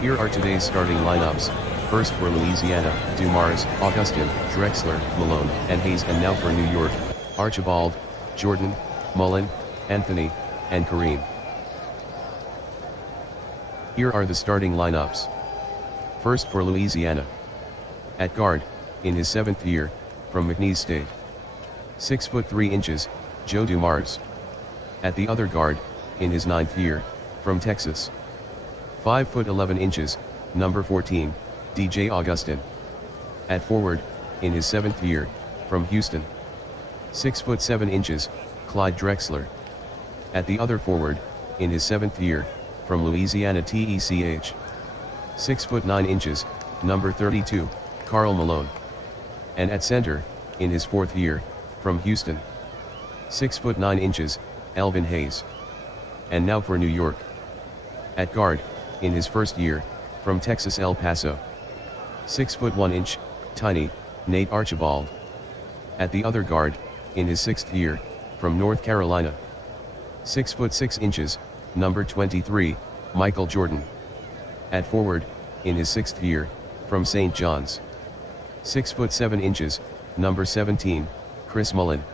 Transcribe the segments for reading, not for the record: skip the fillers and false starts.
Here are today's starting lineups. First for Louisiana, Dumars, Augustin, Drexler, Malone, and Hayes. And now for New York, Archibald, Jordan, Mullen, Anthony, and Kareem. Here are the starting lineups. First for Louisiana. At guard, in his 7th year, from McNeese State. 6 foot 3 inches, Joe Dumars. At the other guard, in his 9th year, from Texas. 5 foot 11 inches, number 14, DJ Augustin. At forward, in his 7th year, from Houston. 6 foot 7 inches, Clyde Drexler. At the other forward, in his 7th year, from Louisiana Tech. 6 foot 9 inches, number 32, Karl Malone. And at center, in his 4th year, from Houston. 6 foot 9 inches, Elvin Hayes. And now for New York. At guard, in his 1st year, from Texas El Paso. 6 foot 1 inch, tiny, Nate Archibald. At the other guard, in his 6th year, from North Carolina. 6 foot 6 inches, number 23, Michael Jordan. At forward, in his 6th year, from St. John's. 6 foot 7 inches, number 17, Chris Mullen.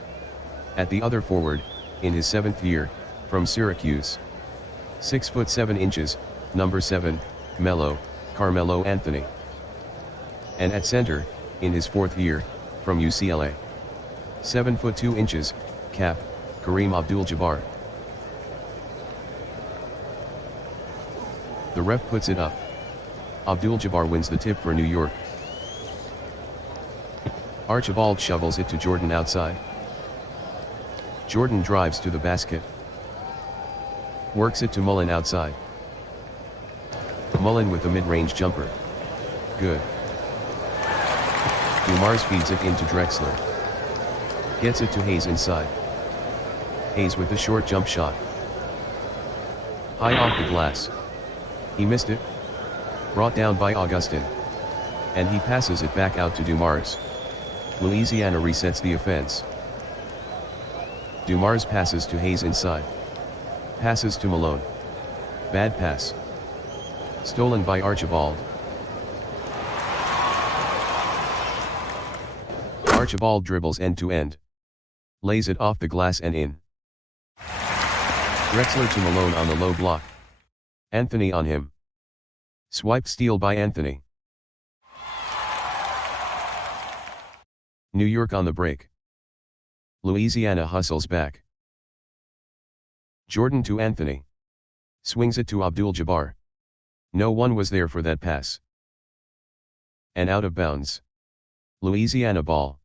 At the other forward, in his 7th year, from Syracuse. 6 foot 7 inches, number 7, Carmelo Anthony. And at center, in his 4th year, from UCLA. 7 foot 2 inches, Cap, Kareem Abdul-Jabbar. The ref puts it up. Abdul-Jabbar wins the tip for New York. Archibald shovels it to Jordan outside. Jordan drives to the basket. Works it to Mullen outside. Mullen with a mid-range jumper. Good. Dumars feeds it into Drexler. Gets it to Hayes inside. Hayes with a short jump shot. High off the glass. He missed it. Brought down by Augustin. And he passes it back out to Dumars. Louisiana resets the offense. Dumars passes to Hayes inside. Passes to Malone. Bad pass. Stolen by Archibald. Archibald dribbles end to end. Lays it off the glass and in. Drexler to Malone on the low block. Anthony on him. Swipe steal by Anthony. New York on the break. Louisiana hustles back. Jordan to Anthony. Swings it to Abdul-Jabbar. No one was there for that pass. And out of bounds. Louisiana ball.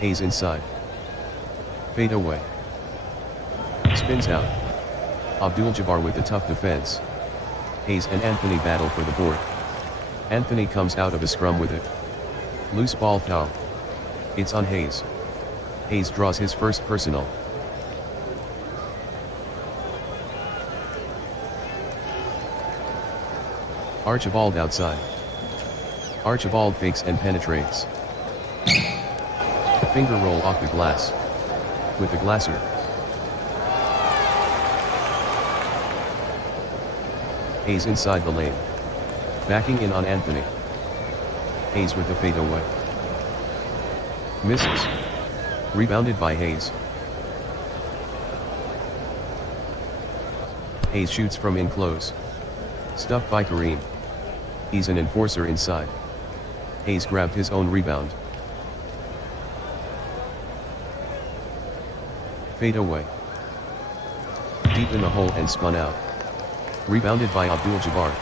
Hayes inside. Fade away. Spins out. Abdul-Jabbar with the tough defense. Hayes and Anthony battle for the board. Anthony comes out of a scrum with it. Loose ball foul. It's on Hayes. Hayes draws his first personal. Archibald outside. Archibald fakes and penetrates. Finger roll off the glass. With the glasser. Hayes inside the lane. Backing in on Anthony. Hayes with the fadeaway. Misses. Rebounded by Hayes. Hayes shoots from in close. Stuffed by Kareem. He's an enforcer inside. Hayes grabbed his own rebound. Fade away. Deep in the hole and spun out. Rebounded by Abdul-Jabbar.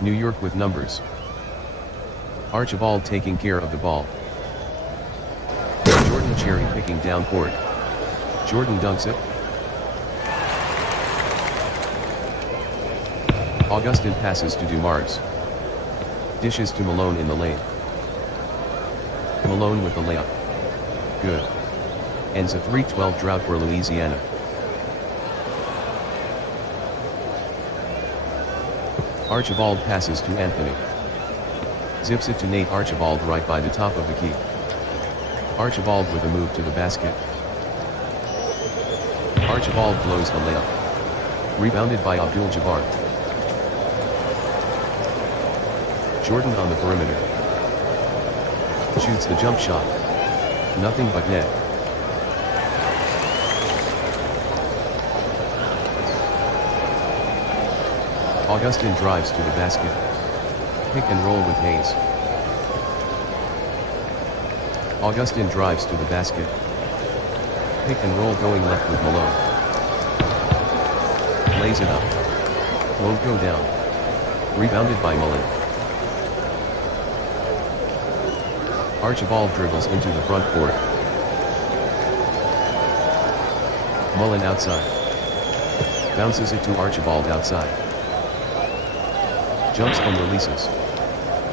New York with numbers. Archibald taking care of the ball. Jordan cherry picking down court. Jordan dunks it. Augustin passes to Dumars. Dishes to Malone in the lane. Malone with the layup. Good. Ends a 3-12 drought for Louisiana. Archibald passes to Anthony. Zips it to Nate Archibald right by the top of the key. Archibald with a move to the basket. Archibald blows the layup. Rebounded by Abdul-Jabbar. Jordan on the perimeter. Shoots the jump shot. Nothing but net. Augustin drives to the basket. Pick and roll with Hayes. Augustin drives to the basket. Pick and roll going left with Malone. Lays it up. Won't go down. Rebounded by Mullen. Archibald dribbles into the front court. Mullen outside. Bounces it to Archibald outside. Jumps and releases.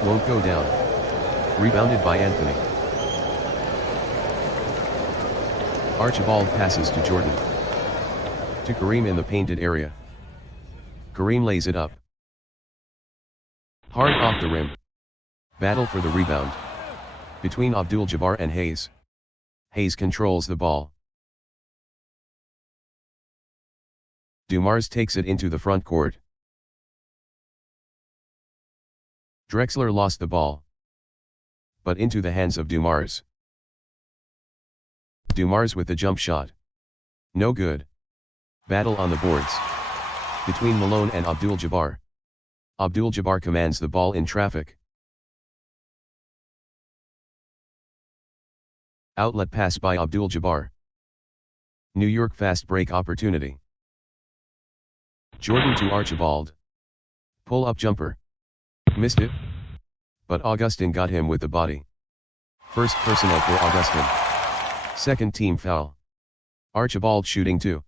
Won't go down. Rebounded by Anthony. Archibald passes to Jordan. To Kareem in the painted area. Kareem lays it up. Hard off the rim. Battle for the rebound. Between Abdul-Jabbar and Hayes. Hayes controls the ball. Dumars takes it into the front court. Drexler lost the ball. But into the hands of Dumars. Dumars with the jump shot. No good. Battle on the boards. Between Malone and Abdul-Jabbar. Abdul-Jabbar commands the ball in traffic. Outlet pass by Abdul-Jabbar. New York fast break opportunity. Jordan to Archibald. Pull up jumper. Missed it. But Augustin got him with the body. First personal for Augustin. Second team foul. Archibald shooting 2.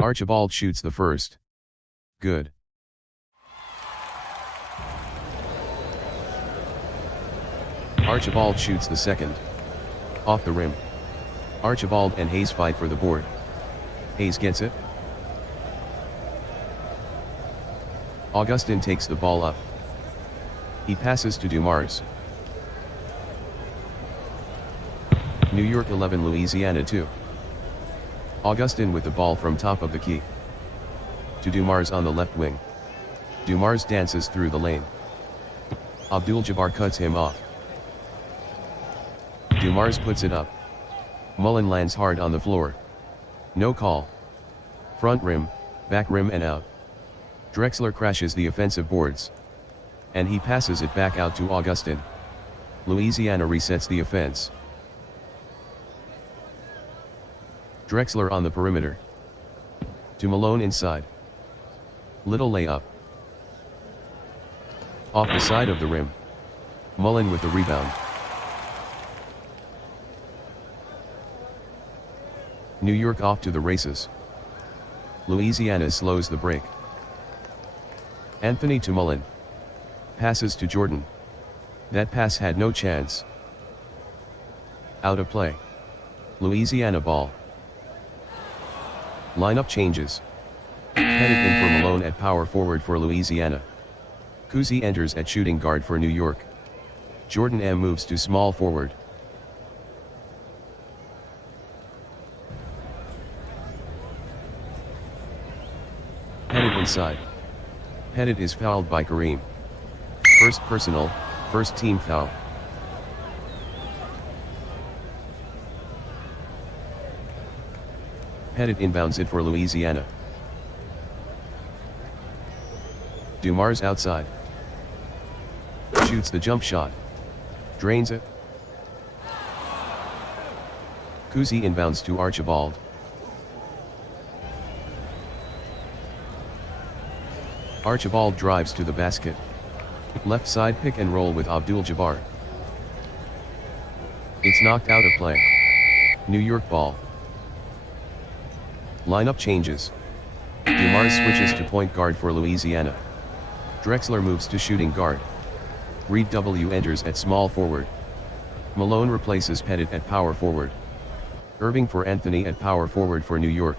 Archibald shoots the first. Good. Archibald shoots the second. Off the rim. Archibald and Hayes fight for the board. Hayes gets it. Augustin takes the ball up. He passes to Dumars. New York 11 Louisiana 2. Augustin with the ball from top of the key. To Dumars on the left wing. Dumars dances through the lane. Abdul-Jabbar cuts him off. Dumars puts it up. Mullen lands hard on the floor. No call. Front rim, back rim and out. Drexler crashes the offensive boards. And he passes it back out to Augustin. Louisiana resets the offense. Drexler on the perimeter. To Malone inside. Little layup. Off the side of the rim. Mullen with the rebound. New York off to the races. Louisiana slows the break. Anthony to Mullen. Passes to Jordan. That pass had no chance. Out of play. Louisiana ball. Lineup changes. Headed in for Malone at power forward for Louisiana. Kuzi enters at shooting guard for New York. Jordan M moves to small forward. Headed inside. Headed is fouled by Kareem. First personal, first team foul. Headed inbounds it for Louisiana. Dumars outside. Shoots the jump shot. Drains it. Kuzi inbounds to Archibald. Archibald drives to the basket. Left side pick and roll with Abdul-Jabbar. It's knocked out of play. New York ball. Lineup changes. Dumars switches to point guard for Louisiana. Drexler moves to shooting guard. Reed W enters at small forward. Malone replaces Pettit at power forward. Irving for Anthony at power forward for New York.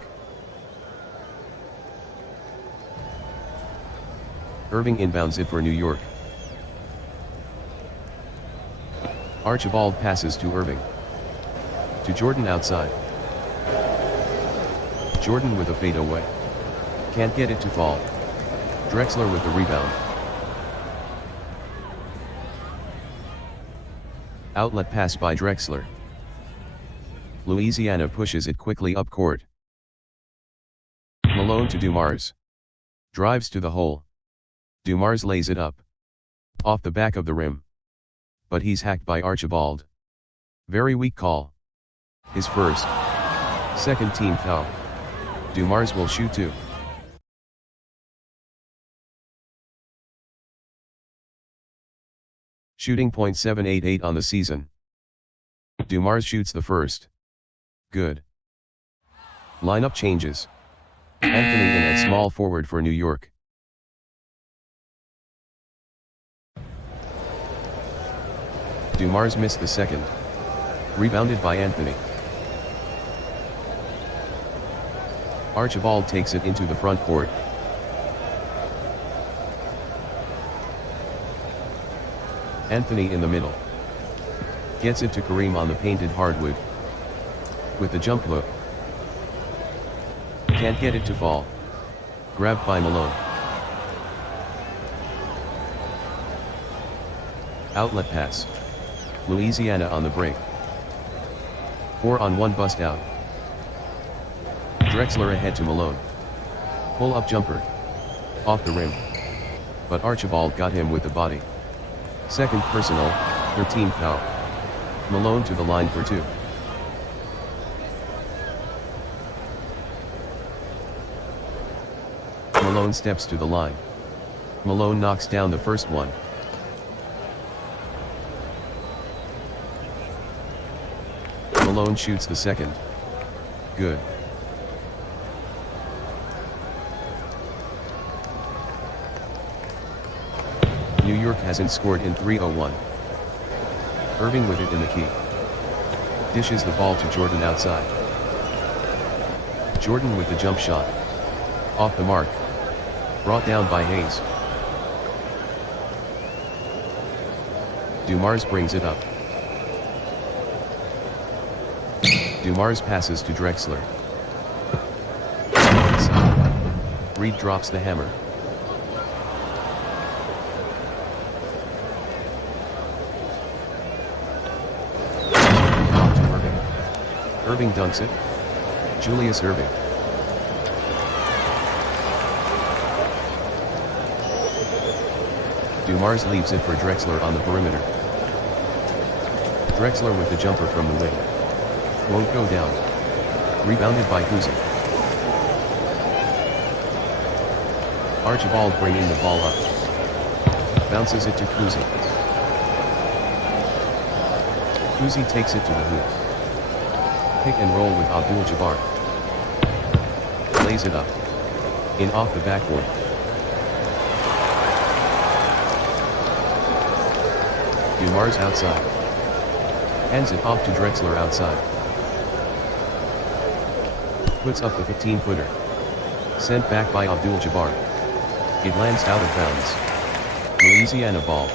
Irving inbounds it for New York. Archibald passes to Irving. To Jordan outside. Jordan with a fadeaway. Can't get it to fall. Drexler with the rebound. Outlet pass by Drexler. Louisiana pushes it quickly up court. Malone to Dumars. Drives to the hole. Dumars lays it up. Off the back of the rim. But he's hacked by Archibald. Very weak call. His first. Second team foul. Dumars will shoot two. Shooting .788 on the season. Dumars shoots the first. Good. Lineup changes. Anthony in at small forward for New York. Dumars missed the second. Rebounded by Anthony. Archibald takes it into the front court. Anthony in the middle. Gets it to Kareem on the painted hardwood. With the jump hook. Can't get it to fall. Grabbed by Malone. Outlet pass. Louisiana on the break. 4-on-1 bust out. Drexler ahead to Malone. Pull-up jumper. Off the rim. But Archibald got him with the body. Second personal, 13th foul. Malone to the line for two. Malone steps to the line. Malone knocks down the first one. Malone shoots the second. Good. New York hasn't scored in 3:01. Irving with it in the key. Dishes the ball to Jordan outside. Jordan with the jump shot. Off the mark. Brought down by Hayes. Dumars brings it up. Dumars passes to Drexler. Reed drops the hammer. Off to Irving. Irving dunks it. Julius Irving. Dumars leaves it for Drexler on the perimeter. Drexler with the jumper from the wing. Won't go down. Rebounded by Kuzi. Archibald bringing the ball up. Bounces it to Kuzi. Kuzi takes it to the hoop. Pick and roll with Abdul-Jabbar. Lays it up. In off the backboard. Dumars outside. Hands it off to Drexler outside. Puts up the 15-footer. Sent back by Abdul-Jabbar. It lands out of bounds. Louisiana ball.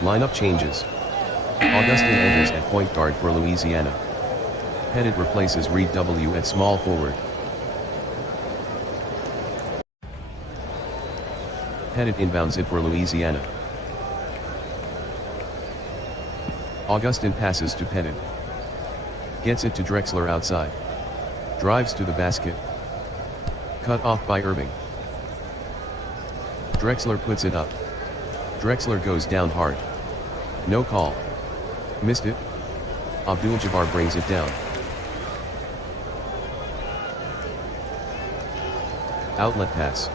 Lineup changes. Augustin enters at point guard for Louisiana. Pettit replaces Reed W at small forward. Pettit inbounds it for Louisiana. Augustin passes to Pettit. Gets it to Drexler outside. Drives to the basket. Cut off by Irving. Drexler puts it up. Drexler goes down hard. No call. Missed it. Abdul-Jabbar brings it down. Outlet pass.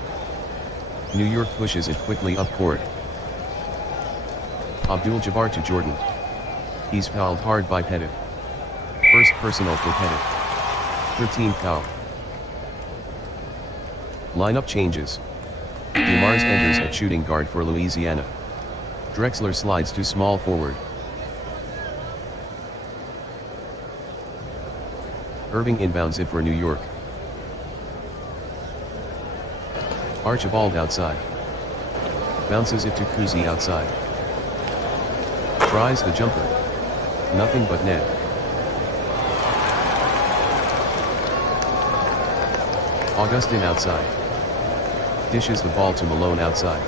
New York pushes it quickly up court. Abdul-Jabbar to Jordan. He's fouled hard by Pettit. First personal for Pettit. 13th foul. Lineup changes. Dumars enters at shooting guard for Louisiana. Drexler slides to small forward. Irving inbounds it for New York. Archibald outside. Bounces it to Cousy outside. Tries the jumper. Nothing but net. Augustin outside. Dishes the ball to Malone outside.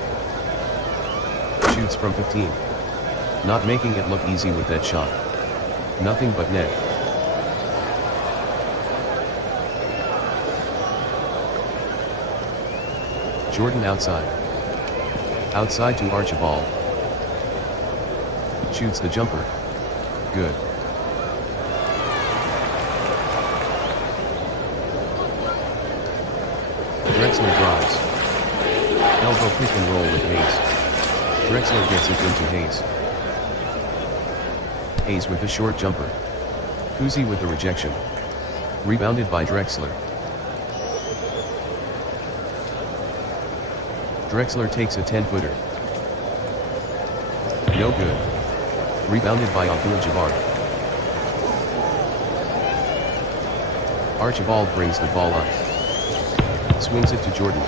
Shoots from 15. Not making it look easy with that shot. Nothing but net. Jordan outside. Outside to Archibald. Shoots the jumper. Good. Drexler drives. Elbow pick and roll with Hayes. Drexler gets it into Hayes. Hayes with a short jumper. Cousy with the rejection. Rebounded by Drexler. Drexler takes a 10-footer. No good. Rebounded by Abdul-Jabbar. Archibald brings the ball up. Swings it to Jordan.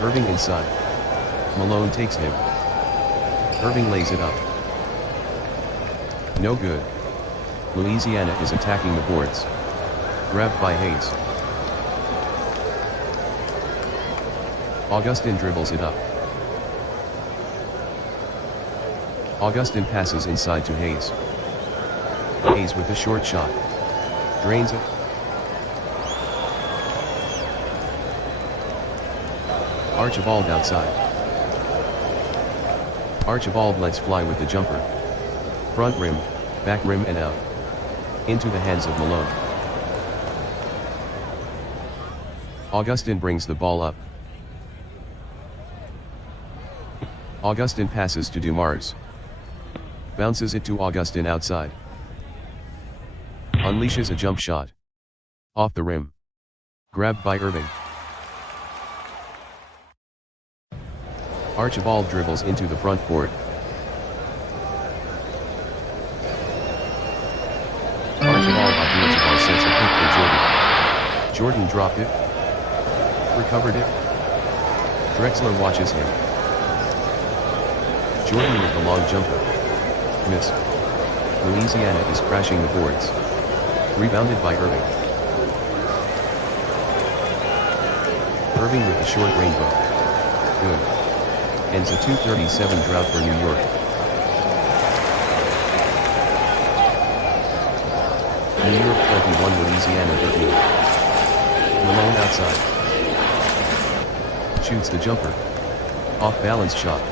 Irving inside. Malone takes him. Irving lays it up. No good. Louisiana is attacking the boards. Grabbed by Hayes. Augustin dribbles it up. Augustin passes inside to Hayes. Hayes with a short shot. Drains it. Archibald outside. Archibald lets fly with the jumper. Front rim, back rim and out. Into the hands of Malone. Augustin brings the ball up. Augustin passes to Dumars. Bounces it to Augustin outside. Unleashes a jump shot. Off the rim. Grabbed by Irving. Archibald dribbles into the front court. Archibald Abdul-Jabbar sets a pick for Jordan. Jordan dropped it. Recovered it. Drexler watches him. Jordan with the long jumper. Miss. Louisiana is crashing the boards. Rebounded by Irving. Irving with the short rainbow. Good. Ends a 2:37 drought for New York. New York 21, Louisiana 13. Malone outside. Shoots the jumper. Off-balance shot.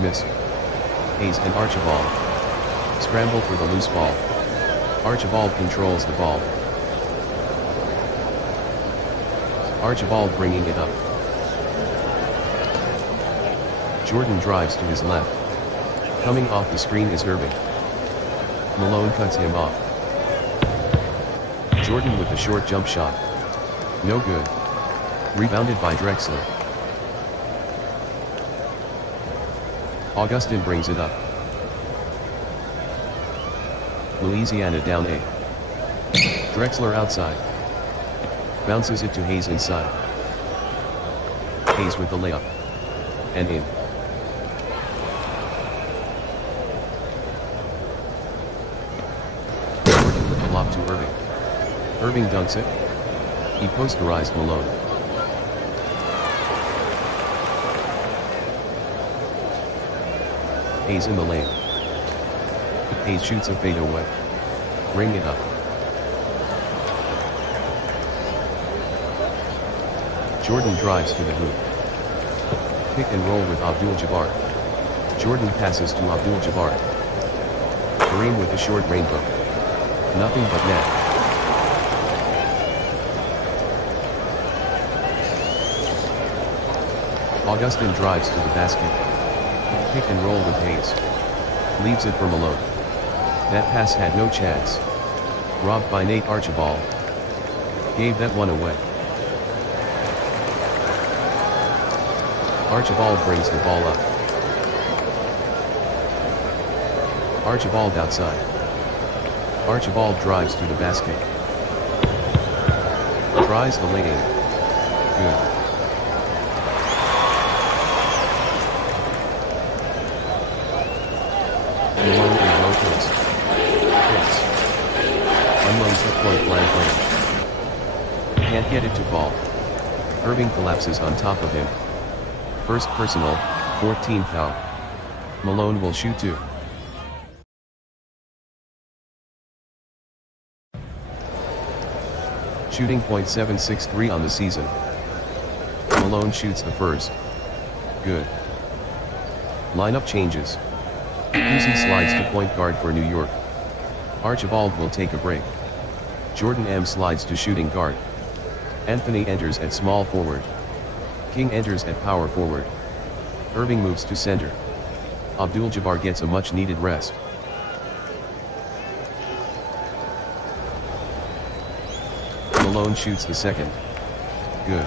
Miss. Hayes and Archibald. Scramble for the loose ball. Archibald controls the ball. Archibald bringing it up. Jordan drives to his left. Coming off the screen is Irving. Malone cuts him off. Jordan with the short jump shot. No good. Rebounded by Drexler. Augustin brings it up. Louisiana down 8. Drexler outside. Bounces it to Hayes inside. Hayes with the layup. And in. Jordan with the lob to Irving. Irving dunks it. He posterized Malone. Hayes in the lane. Hayes shoots a fadeaway. Ring it up. Jordan drives to the hoop. Pick and roll with Abdul-Jabbar. Jordan passes to Abdul-Jabbar. Kareem with the short rainbow. Nothing but net. Augustin drives to the basket. Pick and roll with Hayes. Leaves it for Malone. That pass had no chance. Robbed by Nate Archibald. Gave that one away. Archibald brings the ball up. Archibald outside. Archibald drives to the basket. Tries the lane. Good. Malone in low post. Hits. Unloads the point blank range. Can't get it to fall. Irving collapses on top of him. First personal, 14th foul. Malone will shoot 2. Shooting .763 on the season. Malone shoots the first. Good. Lineup changes. Cousy slides to point guard for New York. Archibald will take a break. Jordan M slides to shooting guard. Anthony enters at small forward. King enters at power forward. Irving moves to center. Abdul-Jabbar gets a much needed rest. Malone shoots the second. Good.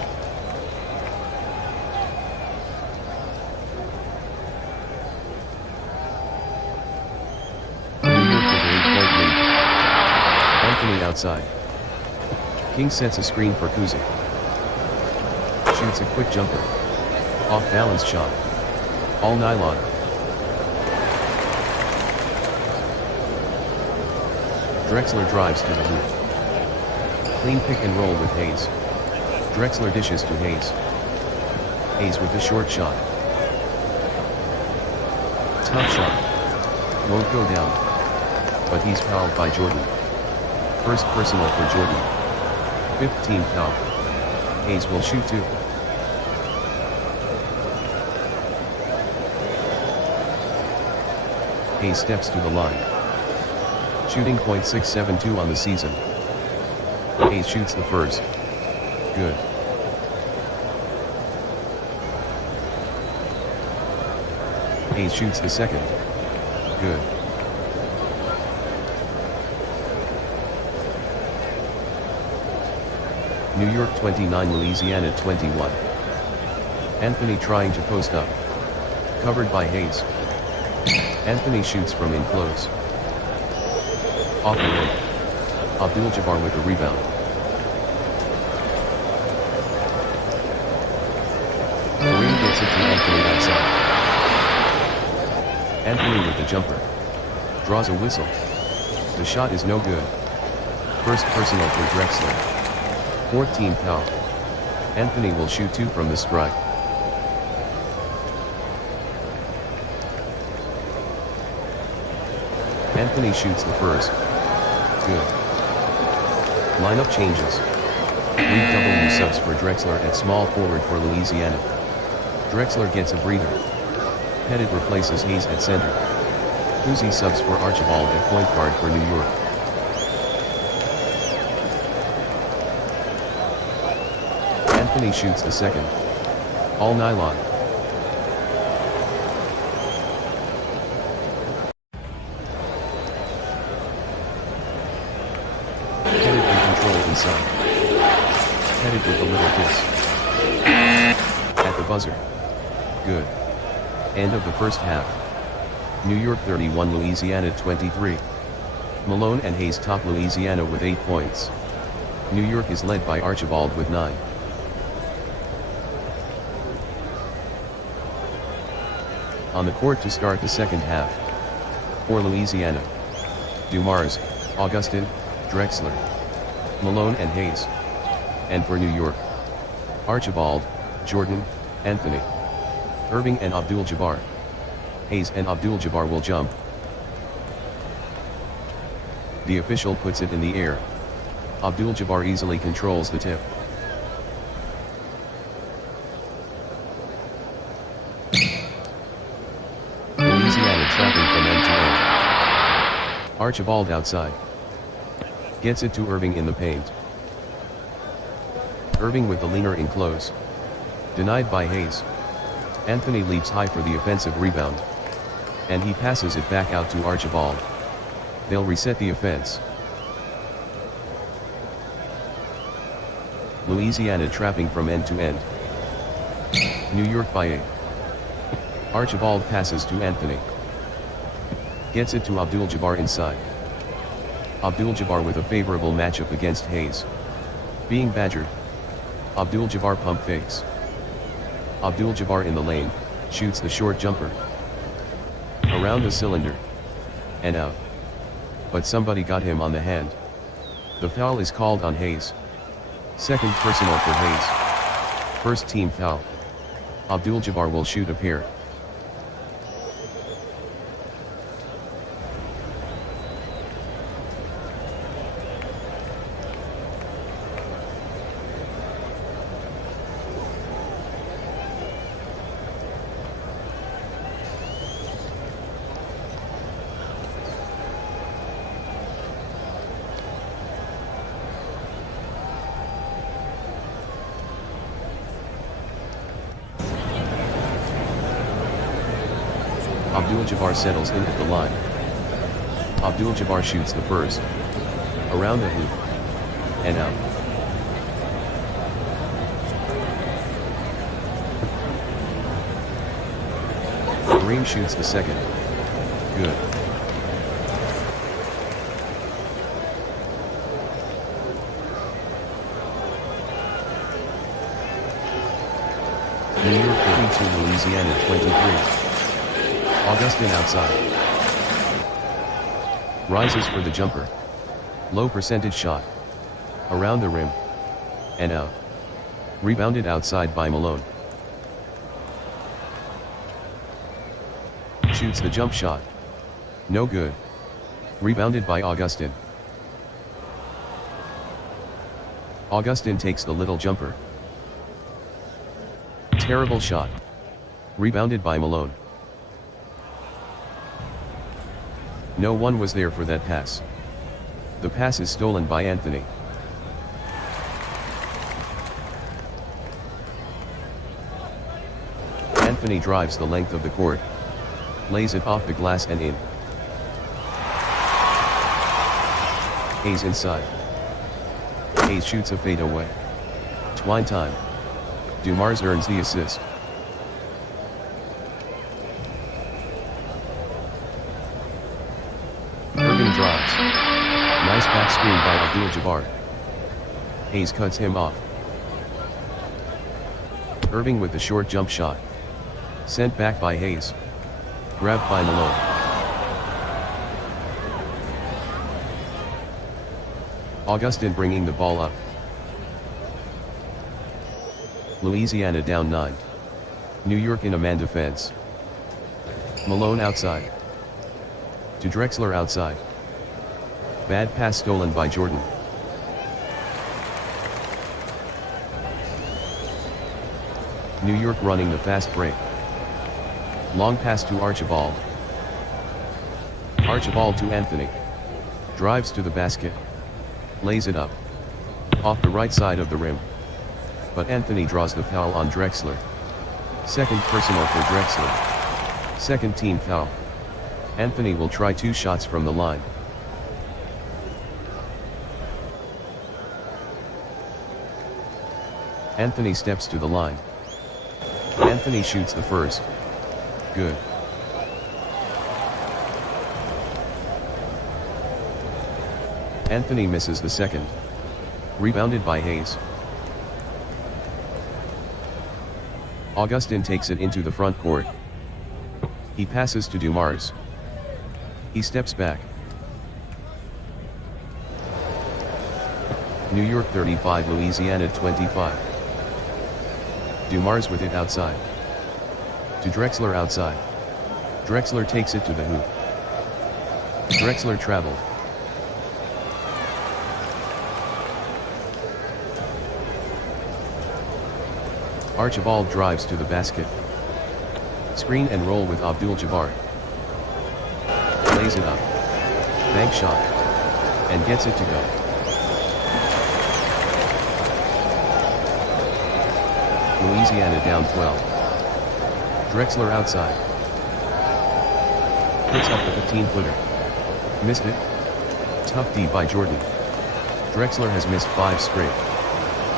New York with an 8-point lead. Anthony outside. King sets a screen for Cousy. Shoots a quick jumper. Off-balance shot. All nylon. Drexler drives to the hoop. Clean pick and roll with Hayes. Drexler dishes to Hayes. Hayes with the short shot. Tough shot. Won't go down. But he's fouled by Jordan. First personal for Jordan. 15th foul. Hayes will shoot 2. Hayes steps to the line. Shooting .672 on the season. Hayes shoots the first. Good. Hayes shoots the second. Good. New York 29, Louisiana 21. Anthony trying to post up. Covered by Hayes. Anthony shoots from in close. Off the rim. Abdul-Jabbar with the rebound. Kareem gets it to Anthony outside. Anthony with the jumper. Draws a whistle. The shot is no good. First personal for Drexler. 14th foul. Anthony will shoot 2 from the strike. Anthony shoots the first. Good. Lineup changes. Reed W subs for Drexler at small forward for Louisiana. Drexler gets a breather. Pettit replaces Hayes at center. Cousy subs for Archibald at point guard for New York. Anthony shoots the second. All nylon. Pettit in control inside. Pettit with a little kiss. At the buzzer. Good. End of the first half. New York 31, Louisiana 23. Malone and Hayes top Louisiana with 8 points. New York is led by Archibald with 9. On the court to start the second half. For Louisiana. Dumars, Augustin, Drexler, Malone and Hayes. And for New York. Archibald, Jordan, Anthony, Irving and Abdul-Jabbar. Hayes and Abdul-Jabbar will jump. The official puts it in the air. Abdul-Jabbar easily controls the tip. Louisiana trapping from end to end. Archibald outside. Gets it to Irving in the paint. Irving with the leaner in close. Denied by Hayes. Anthony leaps high for the offensive rebound. And he passes it back out to Archibald. They'll reset the offense. Louisiana trapping from end to end. New York by 8. Archibald passes to Anthony. Gets it to Abdul-Jabbar inside. Abdul-Jabbar with a favorable matchup against Hayes. Being badgered. Abdul-Jabbar pump fakes. Abdul-Jabbar in the lane, shoots the short jumper. Around the cylinder. And out. But somebody got him on the hand. The foul is called on Hayes. Second personal for Hayes. First team foul. Abdul-Jabbar will shoot a pair. Abdul-Jabbar settles in at the line. Abdul-Jabbar shoots the first. Around the hoop. And out. Kareem shoots the second. Good. New York 32, Louisiana 23. Augustin outside. Rises for the jumper. Low percentage shot. Around the rim. And out. Rebounded outside by Malone. Shoots the jump shot. No good. Rebounded by Augustin. Augustin takes the little jumper. Terrible shot. Rebounded by Malone. No one was there for that pass. The pass is stolen by Anthony. Anthony drives the length of the court. Lays it off the glass and in. Hayes inside. Hayes shoots a fadeaway. Twine time. Dumars earns the assist. Irving drives. Nice back screen by Abdul-Jabbar. Hayes cuts him off. Irving with the short jump shot. Sent back by Hayes. Grabbed by Malone. Augustin bringing the ball up. Louisiana down 9. New York in a man defense. Malone outside. To Drexler outside. Bad pass stolen by Jordan. New York running the fast break. Long pass to Archibald. Archibald to Anthony. Drives to the basket. Lays it up. Off the right side of the rim. But Anthony draws the foul on Drexler. Second personal for Drexler. Second team foul. Anthony will try 2 shots from the line. Anthony steps to the line. Anthony shoots the first. Good. Anthony misses the second. Rebounded by Hayes. Augustin takes it into the front court. He passes to Dumars. He steps back. New York 35, Louisiana 25. Dumars with it outside. To Drexler outside. Drexler takes it to the hoop. Drexler traveled. Archibald drives to the basket. Screen and roll with Abdul-Jabbar. Lays it up. Bank shot. And gets it to go. Louisiana down 12. Drexler outside. Puts up the 15-footer. Missed it. Tough D by Jordan. Drexler has missed 5 straight.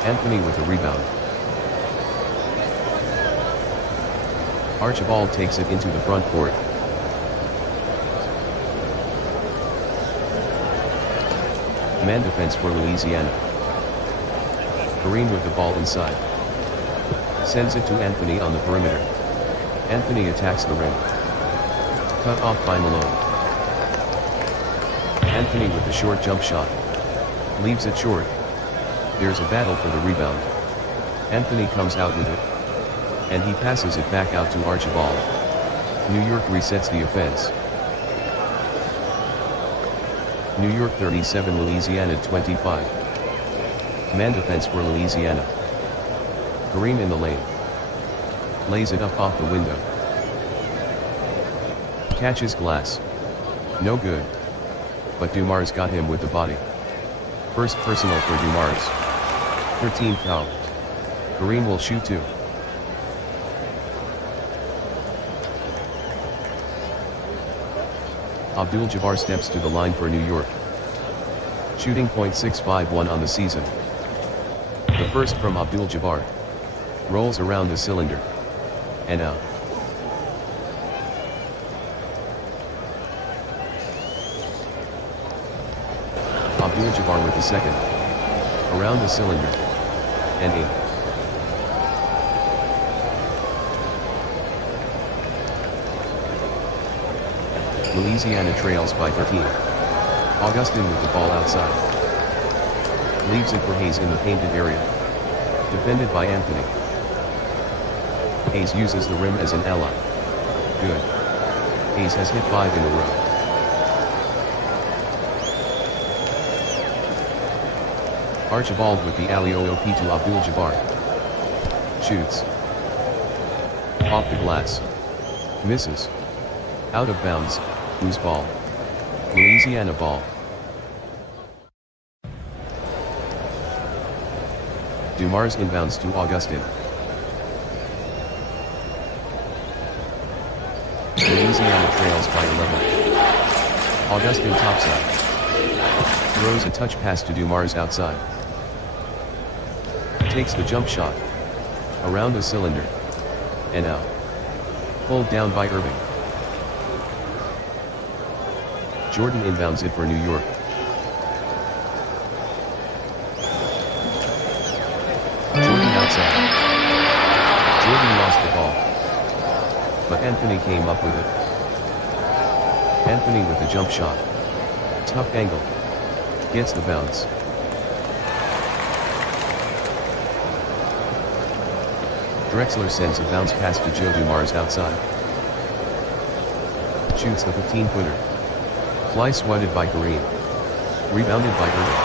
Anthony with the rebound. Archibald takes it into the front court. Man defense for Louisiana. Kareem with the ball inside. Sends it to Anthony on the perimeter. Anthony attacks the rim. Cut off by Malone. Anthony with the short jump shot. Leaves it short. There's a battle for the rebound. Anthony comes out with it. And he passes it back out to Archibald. New York resets the offense. New York 37, Louisiana 25. Man defense for Louisiana. Kareem in the lane. Lays it up off the window. Catches glass. No good. But Dumars got him with the body. First personal for Dumars. 13th foul. Kareem will shoot 2. Abdul-Jabbar steps to the line for New York. Shooting .651 on the season. The first from Abdul-Jabbar. Rolls around the cylinder. And out. Abdul-Jabbar with the second. Around the cylinder. And in. Louisiana trails by 13. Augustin with the ball outside. Leaves it for Hayes in the painted area. Defended by Anthony. Hayes uses the rim as an ally. Good. Hayes has hit 5 in a row. Archibald with the alley-oop to Abdul-Jabbar. Shoots. Off the glass. Misses. Out of bounds. Whose ball? Louisiana ball. Dumars inbounds to Augustin. Louisiana trails by 11. Augustin topside. Throws a touch pass to Dumars outside. Takes the jump shot. Around the cylinder. And out. Pulled down by Irving. Jordan inbounds it for New York. Jordan outside. Jordan lost the ball. But Anthony came up with it. Anthony with the jump shot. Tough angle. Gets the bounce. Drexler sends a bounce pass to Joe Dumars outside. Shoots the 15-footer. Fly swatted by Kareem. Rebounded by Irving.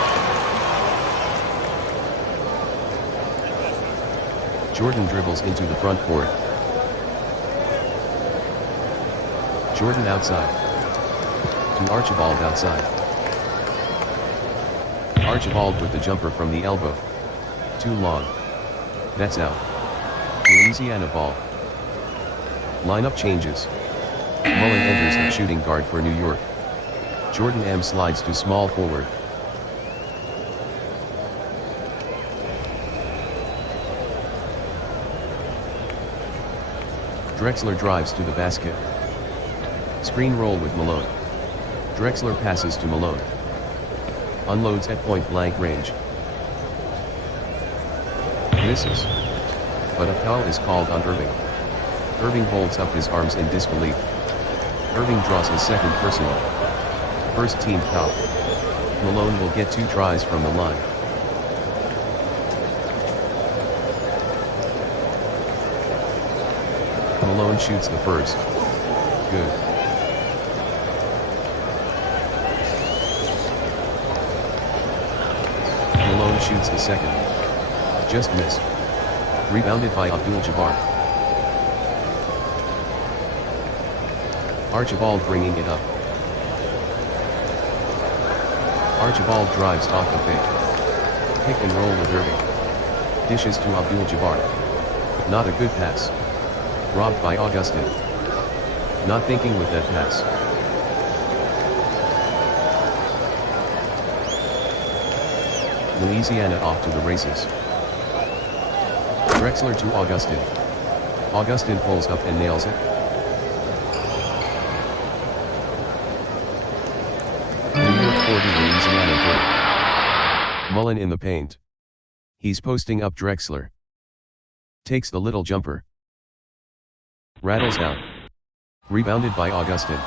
Jordan dribbles into the front court. Jordan outside. To Archibald outside. Archibald with the jumper from the elbow. Too long. That's out. Louisiana ball. Lineup changes. Mullen enters the shooting guard for New York. Jordan M slides to small forward. Drexler drives to the basket. Screen roll with Malone. Drexler passes to Malone. Unloads at point-blank range. Misses. But a foul is called on Irving. Irving holds up his arms in disbelief. Irving draws his second personal. First team foul. Malone will get 2 tries from the line. Malone shoots the first. Good. Malone shoots the second. Just missed. Rebounded by Abdul-Jabbar. Archibald bringing it up. Archibald drives off the fake. Pick and roll with Irving. Dishes to Abdul-Jabbar. Not a good pass. Robbed by Augustin. Not thinking with that pass. Louisiana off to the races. Drexler to Augustin. Augustin pulls up and nails it. New York 40, Louisiana 30. Mullen in the paint. He's posting up Drexler. Takes the little jumper. Rattles out. Rebounded by Augustin.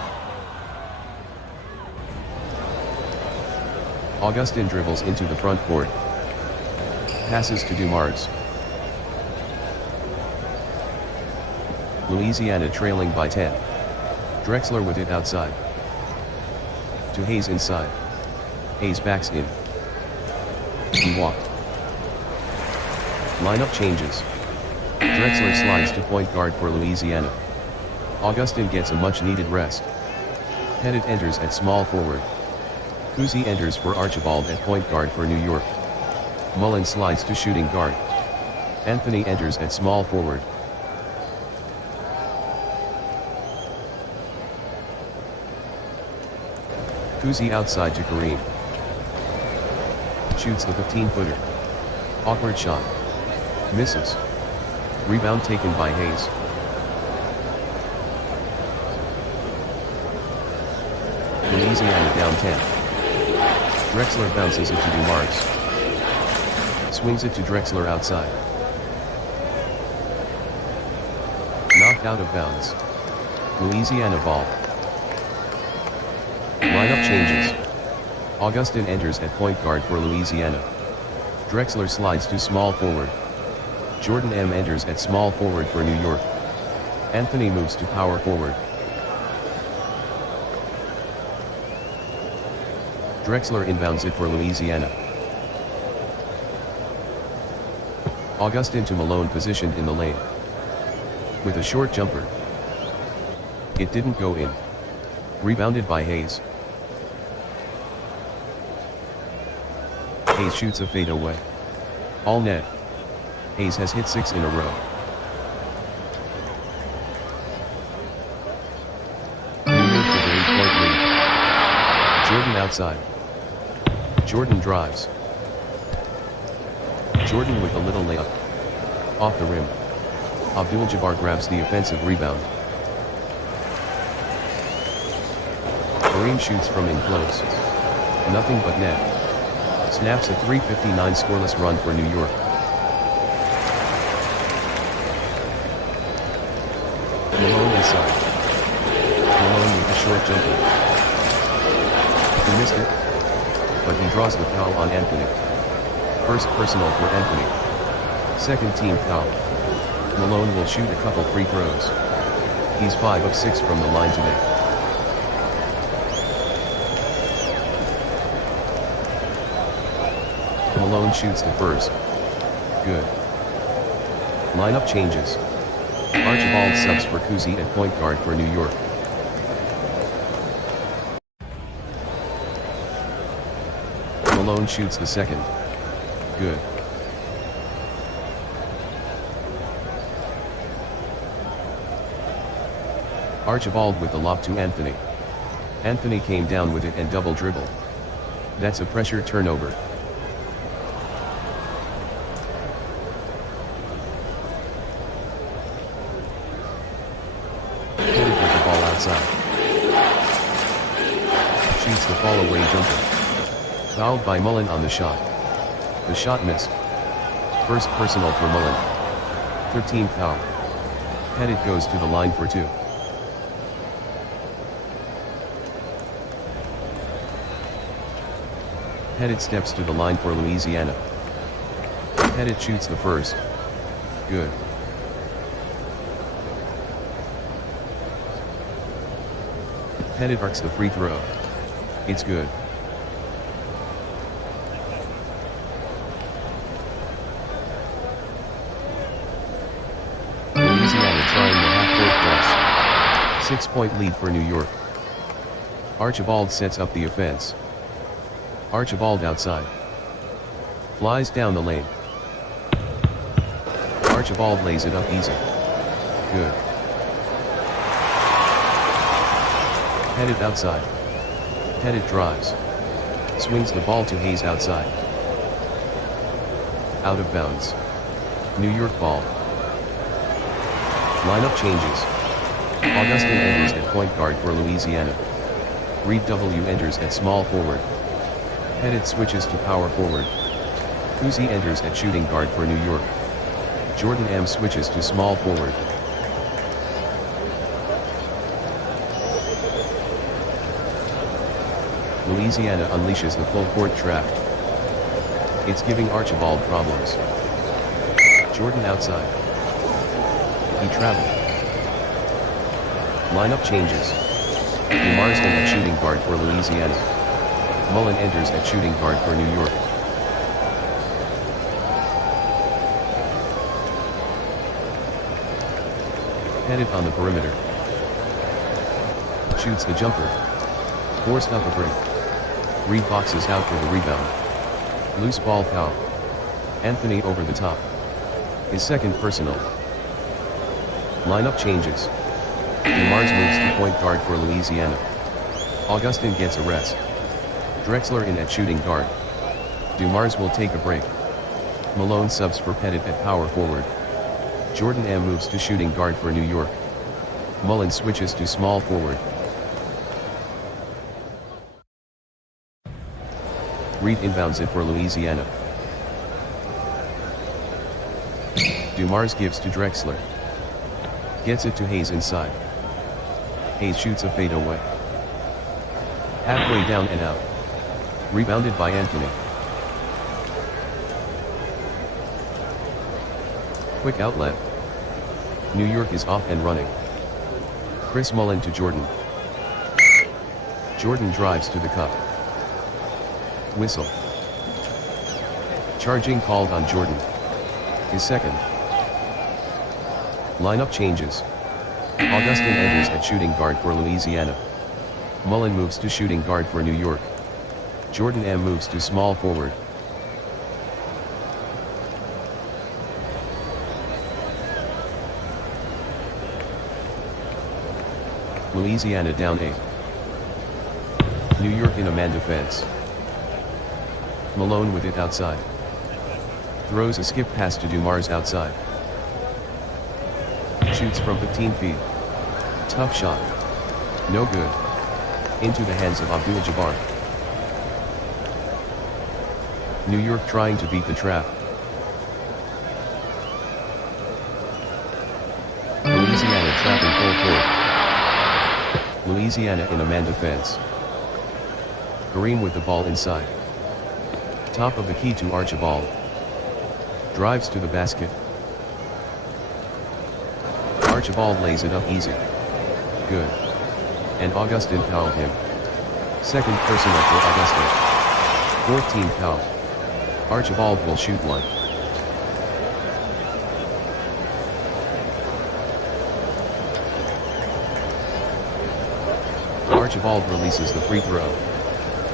Augustin dribbles into the front court. Passes to Dumars. Louisiana trailing by 10. Drexler with it outside. To Hayes inside. Hayes backs in. He walked. Lineup changes. Drexler slides to point guard for Louisiana. Augustin gets a much-needed rest. Pettit enters at small forward. Cousy enters for Archibald at point guard for New York. Mullen slides to shooting guard. Anthony enters at small forward. Cousy outside to Kareem. Shoots the 15-footer. Awkward shot. Misses. Rebound taken by Hayes. Louisiana down 10. Drexler bounces it to Dumars. Swings it to Drexler outside. Knocked out of bounds. Louisiana ball. Lineup changes. Augustin enters at point guard for Louisiana. Drexler slides to small forward. Jordan M. enters at small forward for New York. Anthony moves to power forward. Drexler inbounds it for Louisiana. Augustin to Malone positioned in the lane. With a short jumper. It didn't go in. Rebounded by Hayes. Hayes shoots a fadeaway. All net. Hayes has hit 6 in a row. New York with a 8-point lead. Jordan outside. Jordan drives. Jordan with a little layup. Off the rim. Abdul-Jabbar grabs the offensive rebound. Kareem shoots from in close. Nothing but net. Snaps a 3:59 scoreless run for New York. Malone inside. Malone with a short jumper. He missed it, but he draws the foul on Anthony. First personal for Anthony. Second team foul. Malone will shoot a couple free throws. He's 5 of 6 from the line today. Malone shoots the first. Good. Lineup changes. Archibald subs for Cousy at point guard for New York. Malone shoots the second. Good. Archibald with the lob to Anthony. Anthony came down with it and double dribble. That's a pressure turnover. Shoots the fall away jumper. Fouled by Mullen on the shot. The shot missed. First personal for Mullen. 13th foul. Pettit goes to the line for 2. Pettit steps to the line for Louisiana. Pettit shoots the first. Good. Pettit arcs the free throw. It's good. Louisiana trying the half-court press. 6-point lead for New York. Archibald sets up the offense. Archibald outside. Flies down the lane. Archibald lays it up easy. Good. Pettit outside. Pettit drives. Swings the ball to Hayes outside. Out of bounds. New York ball. Lineup changes. Augustin enters at point guard for Louisiana. Reed W. enters at small forward. Pettit switches to power forward. Kuzi enters at shooting guard for New York. Jordan M. switches to small forward. Louisiana unleashes the full court trap. It's giving Archibald problems. Jordan outside. He traveled. Lineup changes. Marsden at shooting guard for Louisiana. Mullen enters at shooting guard for New York. Pettit on the perimeter. Shoots the jumper. Forced up a break. Reed boxes out for the rebound. Loose ball foul. Anthony over the top. His second personal. Lineup changes. Dumars moves to point guard for Louisiana. Augustin gets a rest. Drexler in at shooting guard. Dumars will take a break. Malone subs for Pettit at power forward. Jordan M. moves to shooting guard for New York. Mullen switches to small forward. Reed inbounds it for Louisiana. Dumars gives to Drexler. Gets it to Hayes inside. Hayes shoots a fadeaway. Halfway down and out. Rebounded by Anthony. Quick outlet. New York is off and running. Chris Mullen to Jordan. Jordan drives to the cup. Whistle. Charging called on Jordan. His second. Lineup changes. Augustin enters at shooting guard for Louisiana. Mullen moves to shooting guard for New York. Jordan M. moves to small forward. Louisiana down 8. New York in a man defense. Malone with it outside. Throws a skip pass to Dumars outside. Shoots from 15 feet. Tough shot. No good. Into the hands of Abdul-Jabbar. New York trying to beat the trap. Louisiana trap in full court. Louisiana in a man defense. Kareem with the ball inside. Top of the key to Archibald. Drives to the basket. Archibald lays it up easy. Good. And Augustin fouled him. Second personal for Augustin. 14th foul. Archibald will shoot one. Archibald releases the free throw.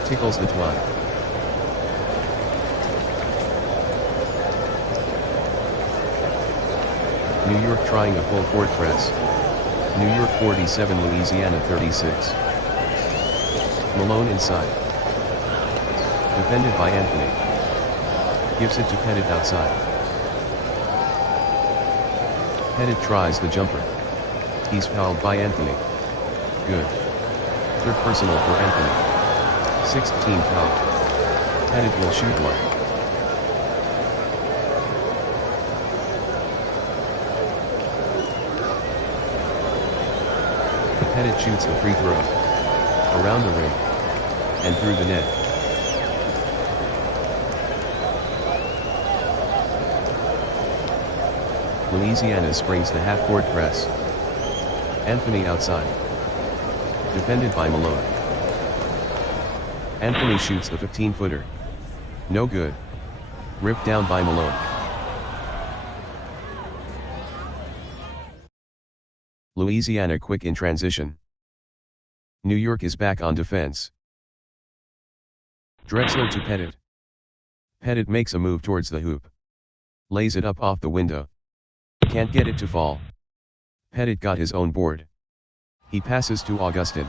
Tickles the twine. New York trying a full court press. New York 47, Louisiana 36. Malone inside. Defended by Anthony. Gives it to Pettit outside. Pettit tries the jumper. He's fouled by Anthony. Good. Third personal for Anthony. 16th foul. Pettit will shoot one. Pettit shoots the free throw. Around the rim. And through the net. Louisiana springs the half-court press. Anthony outside. Defended by Malone. Anthony shoots the 15-footer. No good. Ripped down by Malone. Louisiana quick in transition. New York is back on defense. Drexler to Pettit. Pettit makes a move towards the hoop. Lays it up off the window. Can't get it to fall. Pettit got his own board. He passes to Augustin.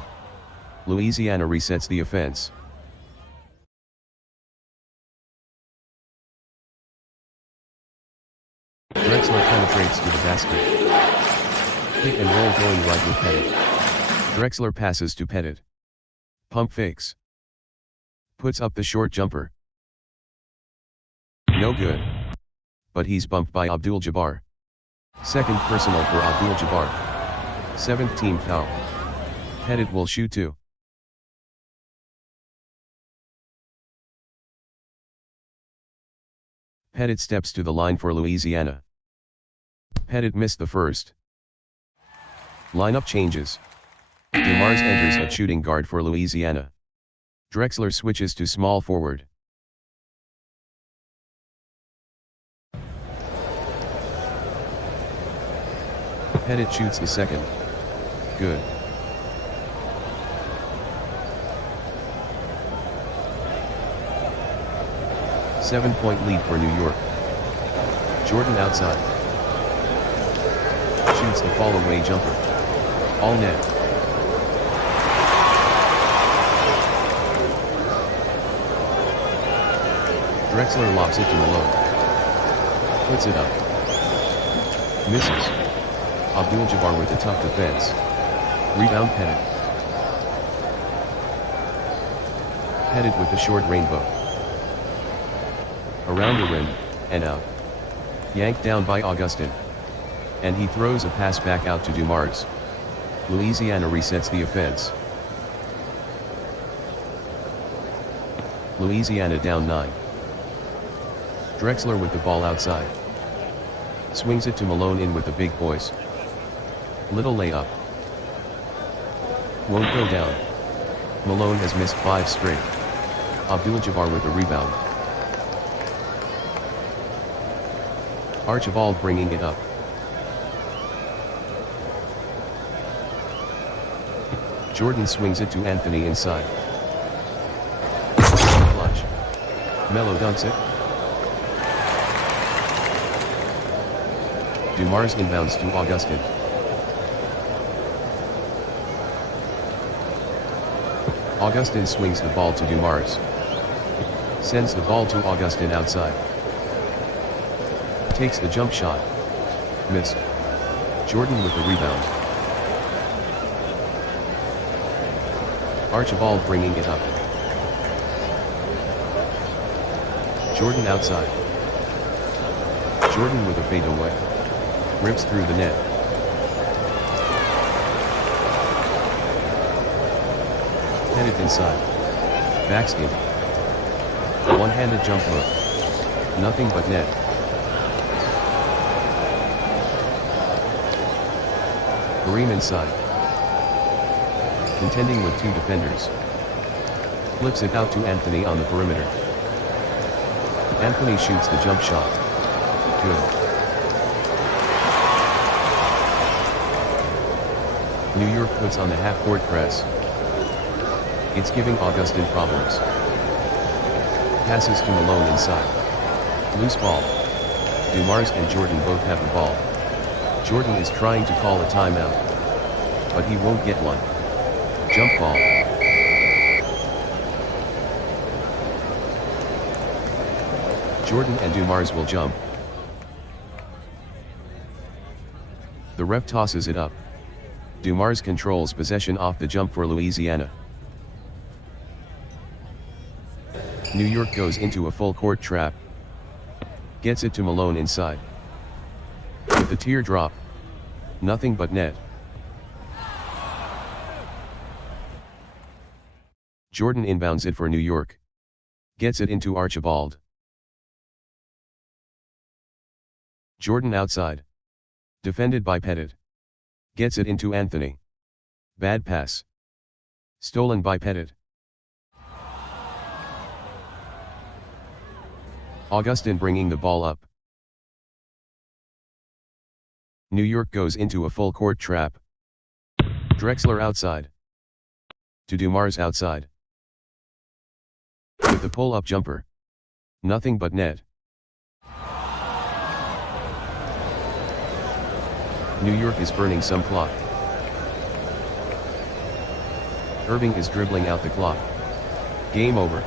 Louisiana resets the offense. Drexler penetrates to the basket. Pick and roll going right with Pettit. Drexler passes to Pettit. Pump fakes. Puts up the short jumper. No good. But he's bumped by Abdul-Jabbar. Second personal for Abdul-Jabbar. 7th team foul. Pettit will shoot 2. Pettit steps to the line for Louisiana. Pettit missed the first. Lineup changes. DeMars enters at shooting guard for Louisiana. Drexler switches to small forward. Pettit shoots the second. Good. Seven-point lead for New York. Jordan outside. Shoots the fall-away jumper. All net. Drexler lobs it to Malone. Puts it up. Misses. Abdul-Jabbar with a tough defense. Rebound Pettit. Pettit with the short rainbow. Around the rim, and out. Yanked down by Augustin. And he throws a pass back out to DeMars. Louisiana resets the offense. Louisiana down 9. Drexler with the ball outside. Swings it to Malone in with the big boys. Little layup. Won't go down. Malone has missed 5 straight. Abdul-Jabbar with the rebound. Archibald bringing it up. Jordan swings it to Anthony inside. Clutch. Melo dunks it. DeMars inbounds to Augustin. Augustin swings the ball to DeMars. Sends the ball to Augustin outside. Takes the jump shot. Missed. Jordan with the rebound. Archibald bringing it up. Jordan outside. Jordan with a fadeaway. Rips through the net. Pettit inside. Backspin. One-handed jump hook. Nothing but net. Kareem inside. Contending with 2 defenders. Flips it out to Anthony on the perimeter. Anthony shoots the jump shot. Good. New York puts on the half-court press. It's giving Augustin problems. Passes to Malone inside. Loose ball. DeMars and Jordan both have the ball. Jordan is trying to call a timeout. But he won't get one. Jump ball. Jordan and DeMars will jump. The ref tosses it up. DeMars controls possession off the jump for Louisiana. New York goes into a full court trap. Gets it to Malone inside. With the teardrop. Nothing but net. Jordan inbounds it for New York. Gets it into Archibald. Jordan outside. Defended by Pettit. Gets it into Anthony. Bad pass. Stolen by Pettit. Augustin bringing the ball up. New York goes into a full court trap. Drexler outside. To Dumars outside. With the pull-up jumper. Nothing but net. New York is burning some clock. Irving is dribbling out the clock. Game over.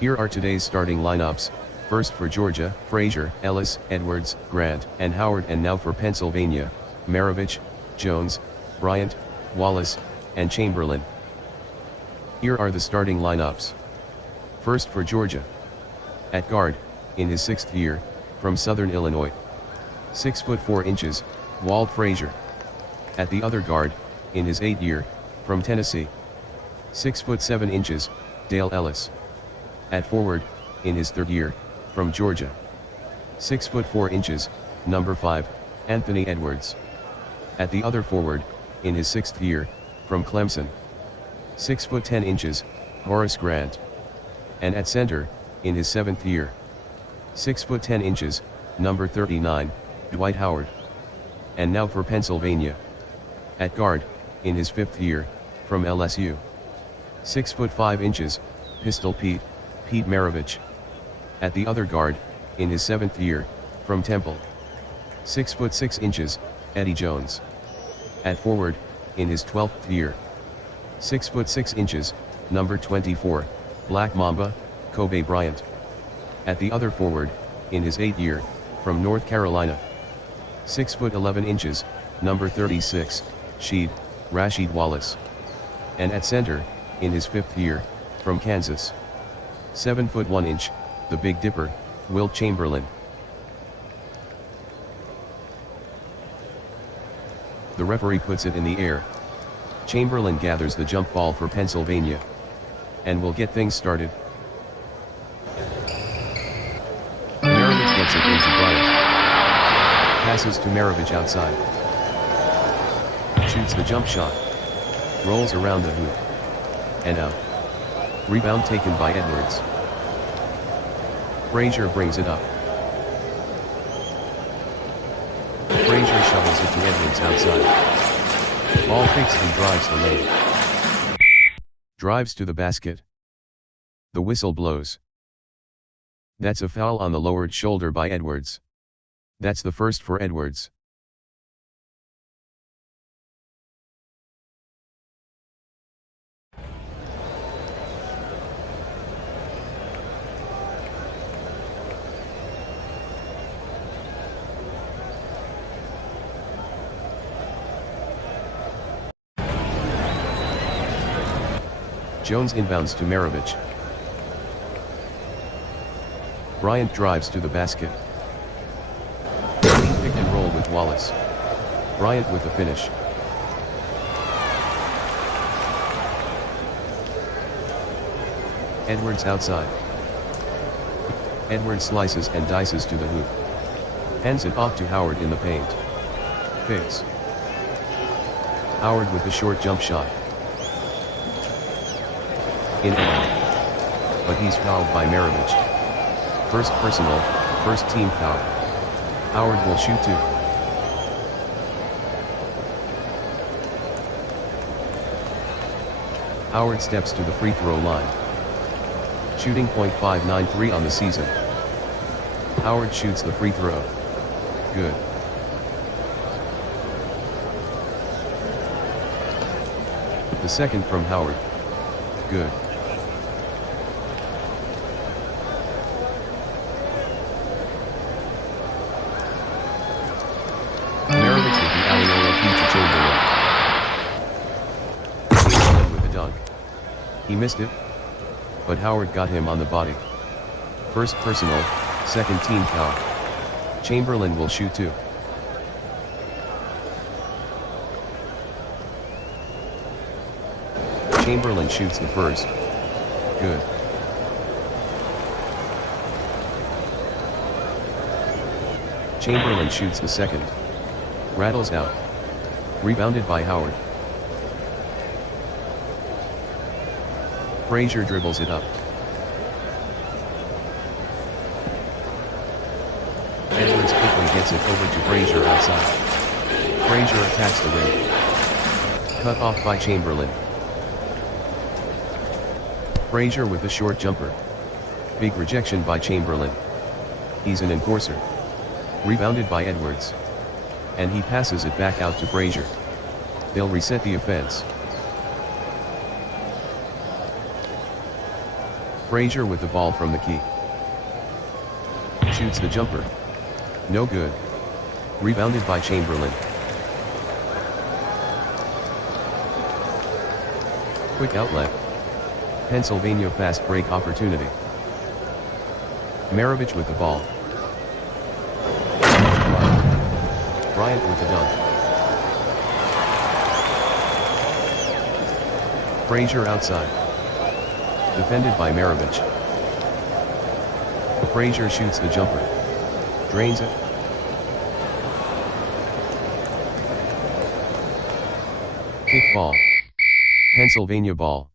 Here are today's starting lineups. First for Georgia, Frazier, Ellis, Edwards, Grant, and Howard, and now for Pennsylvania, Maravich, Jones, Bryant, Wallace, and Chamberlain. Here are the starting lineups. First for Georgia. At guard, in his 6th year, from Southern Illinois. 6 foot 4 inches, Walt Frazier. At the other guard, in his 8th year, from Tennessee. 6 foot 7 inches, Dale Ellis. At forward, in his 3rd year, from Georgia. 6 foot 4 inches, number 5, Anthony Edwards. At the other forward, in his 6th year, from Clemson. 6 foot 10 inches, Horace Grant. And at center, in his 7th year. 6 foot 10 inches, number 39, Dwight Howard. And now for Pennsylvania. At guard, in his 5th year, from LSU. 6 foot 5 inches, Pistol Pete, Pete Maravich. At the other guard, in his 7th year, from Temple. 6 foot 6 inches, Eddie Jones. At forward, in his 12th year. 6 foot 6 inches, number 24, Black Mamba, Kobe Bryant. At the other forward, in his 8th year, from North Carolina. 6 foot 11 inches, number 36, Sheed, Rasheed Wallace. And at center, in his 5th year, from Kansas. 7 foot 1 inch, the Big Dipper, Wilt Chamberlain. The referee puts it in the air. Chamberlain gathers the jump ball for Pennsylvania. And will get things started. Maravich gets it into Bryant. Passes to Maravich outside. Shoots the jump shot. Rolls around the hoop. And out. Rebound taken by Edwards. Frazier brings it up. Frazier shovels it to Edwards outside. Ball fakes and drives the lane. Drives to the basket. The whistle blows. That's a foul on the lowered shoulder by Edwards. That's the first for Edwards. Jones inbounds to Maravich. Bryant drives to the basket. Pick and roll with Wallace. Bryant with the finish. Edwards outside. Edwards slices and dices to the hoop. Hands it off to Howard in the paint. Fakes. Howard with the short jump shot. In and out. But he's fouled by Maravich. First personal, first team foul. Howard will shoot 2. Howard steps to the free throw line. Shooting .593 on the season. Howard shoots the free throw. Good. The second from Howard. Good. Maravich with the alley-oop to Chamberlain. With a dunk. He missed it, but Howard got him on the body. First personal, second team foul. Chamberlain will shoot 2. Chamberlain shoots the first. Good. Chamberlain shoots the second. Rattles out. Rebounded by Howard. Frazier dribbles it up. Edwards quickly gets it over to Frazier outside. Frazier attacks the rim. Cut off by Chamberlain. Frazier with the short jumper. Big rejection by Chamberlain. He's an enforcer. Rebounded by Edwards. And he passes it back out to Frazier. They'll reset the offense. Frazier with the ball from the key. Shoots the jumper. No good. Rebounded by Chamberlain. Quick outlet. Pennsylvania fast break opportunity. Maravich with the ball. Bryant with the dunk. Frazier outside. Defended by Maravich. Frazier shoots the jumper. Drains it. Kick ball. Pennsylvania ball.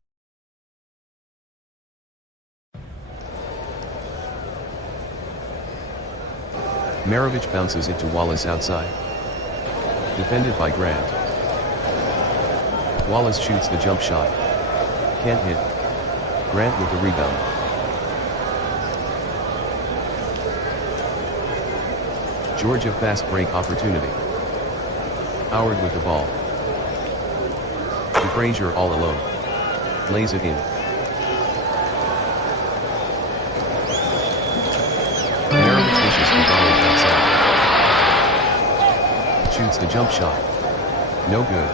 Maravich bounces it to Wallace outside. Defended by Grant. Wallace shoots the jump shot. Can't hit. Grant with the rebound. Georgia fast break opportunity. Howard with the ball. To Frazier all alone. Lays it in. Maravich dishes to Bryant outside. Shoots the jump shot. No good.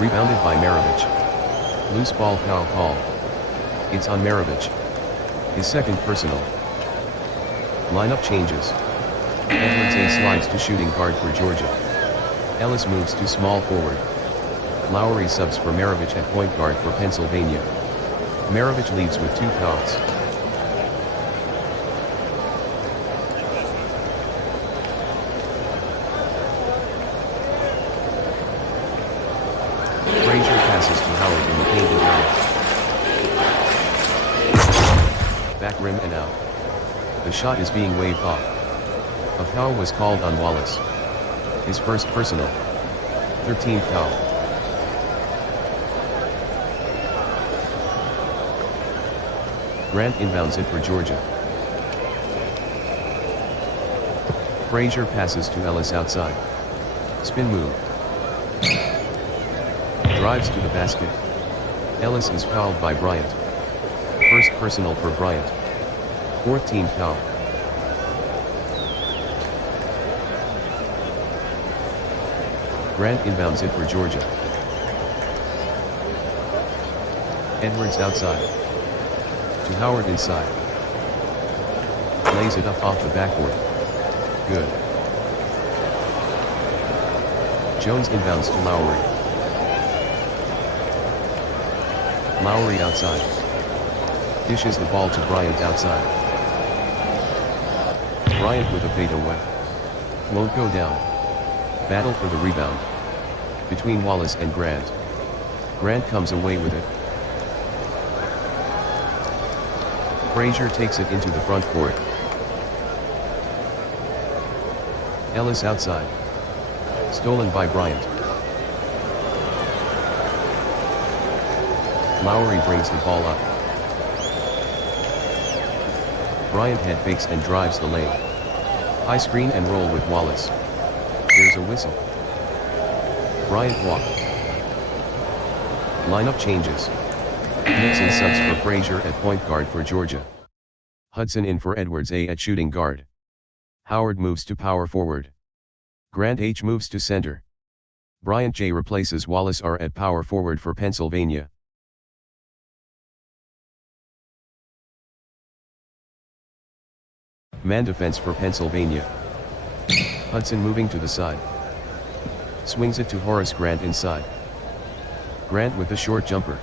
Rebounded by Maravich. Loose ball foul call. It's on Maravich. His second personal. Lineup changes. Edwards A slides to shooting guard for Georgia. Ellis moves to small forward. Lowry subs for Maravich at point guard for Pennsylvania. Maravich leaves with 2 fouls. Frazier passes to Howard in the painted area. Back rim and out. The shot is being waved off. A foul was called on Wallace. His first personal. 13th foul. Grant inbounds it for Georgia. Frazier passes to Ellis outside. Spin move. Drives to the basket. Ellis is fouled by Bryant. First personal for Bryant. 4th team foul. Grant inbounds it for Georgia. Edwards outside. To Howard inside. lays it up off the backboard. Good. Jones inbounds to Lowry. Lowry outside. Dishes the ball to Bryant outside. Bryant with a fadeaway. Won't go down. Battle for the rebound. Between Wallace and Grant. Grant comes away with it. Frazier takes it into the front court. Ellis outside. Stolen by Bryant. Lowry brings the ball up. Bryant head fakes and drives the lane. High screen and roll with Wallace. There's a whistle. Bryant walked. Lineup changes. Nixon subs for Frazier at point guard for Georgia. Hudson in for Edwards A at shooting guard. Howard moves to power forward. Grant H moves to center. Bryant J replaces Wallace R at power forward for Pennsylvania. Man defense for Pennsylvania. Hudson moving to the side. Swings it to Horace Grant inside. Grant with a short jumper.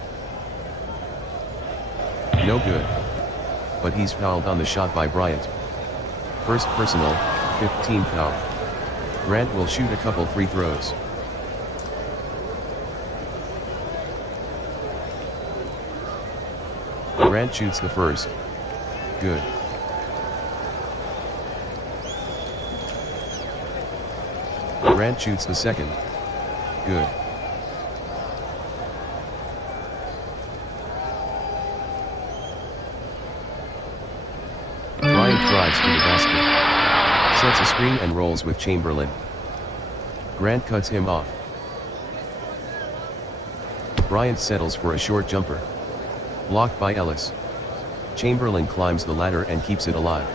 No good. But he's fouled on the shot by Bryant. First personal, 15th foul. Grant will shoot a couple free throws. Grant shoots the first. Good. Grant shoots the second. Good. Bryant drives to the basket. Sets a screen and rolls with Chamberlain. Grant cuts him off. Bryant settles for a short jumper. Blocked by Ellis. Chamberlain climbs the ladder and keeps it alive.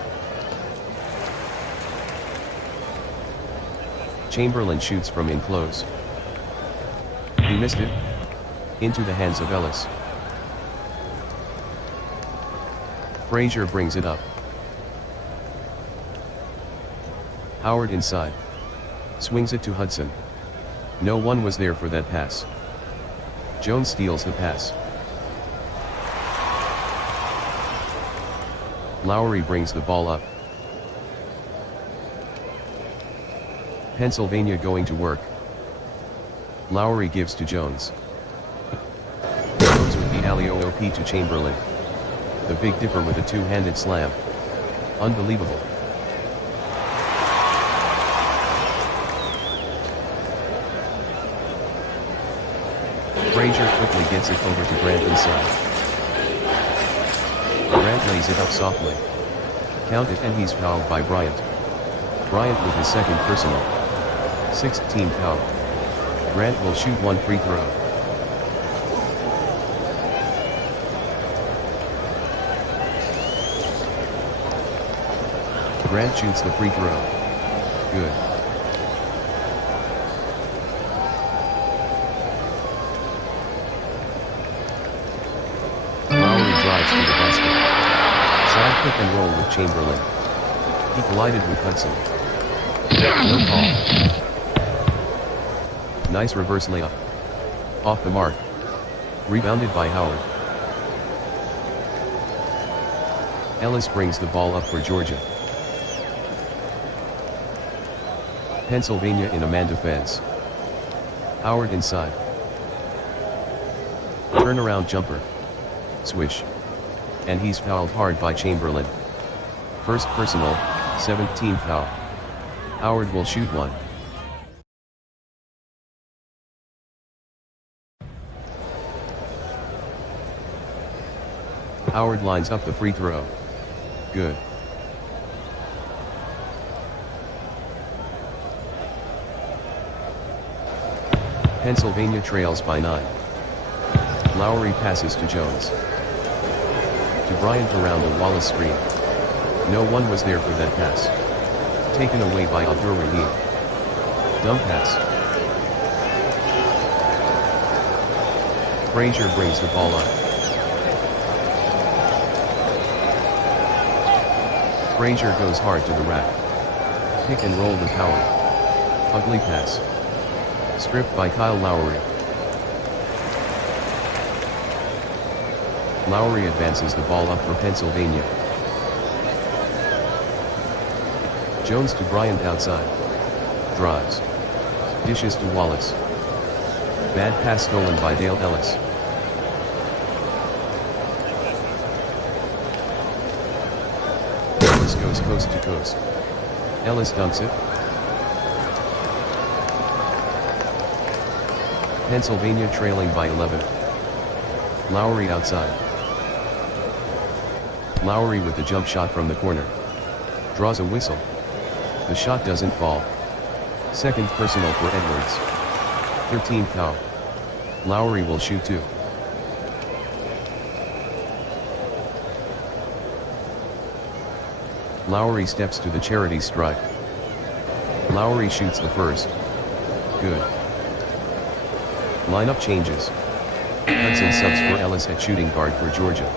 Chamberlain shoots from in close. He missed it. Into the hands of Ellis. Frazier brings it up. Howard inside. Swings it to Hudson. No one was there for that pass. Jones steals the pass. Lowry brings the ball up. Pennsylvania going to work. Lowry gives to Jones. Jones with the alley-oop to Chamberlain. The Big Dipper with a two-handed slam. Unbelievable. Frazier quickly gets it over to Grant inside. Grant lays it up softly. Count it and he's fouled by Bryant. Bryant with his second personal. 16th foul. Grant will shoot one free throw. Grant shoots the free throw. Good. Lowry drives to the basket. Side pick and roll with Chamberlain. He collided with Hudson. No call. Nice reverse layup. Off the mark. Rebounded by Howard. Ellis brings the ball up for Georgia. Pennsylvania in a man defense. Howard inside. Turnaround jumper. Swish. And he's fouled hard by Chamberlain. First personal, 17th foul. Howard will shoot one. Howard lines up the free throw. Good. Pennsylvania trails by 9. Lowry passes to Jones. To Bryant around the Wallace screen. No one was there for that pass. Taken away by Abdur Rahim. Dump pass. Frazier brings the ball up. Frazier goes hard to the rack. Pick and roll with Howard. Ugly pass. Stripped by Kyle Lowry. Lowry advances the ball up for Pennsylvania. Jones to Bryant outside. Drives. Dishes to Wallace. Bad pass stolen by Dale Ellis. Ellis goes coast to coast. Ellis dunks it. Pennsylvania trailing by 11. Lowry outside. Lowry with the jump shot from the corner. Draws a whistle. The shot doesn't fall. Second personal for Edwards. 13th foul. Lowry will shoot 2. Lowry steps to the charity stripe. Lowry shoots the first. Good. Lineup changes. Hudson subs for Ellis at shooting guard for Georgia.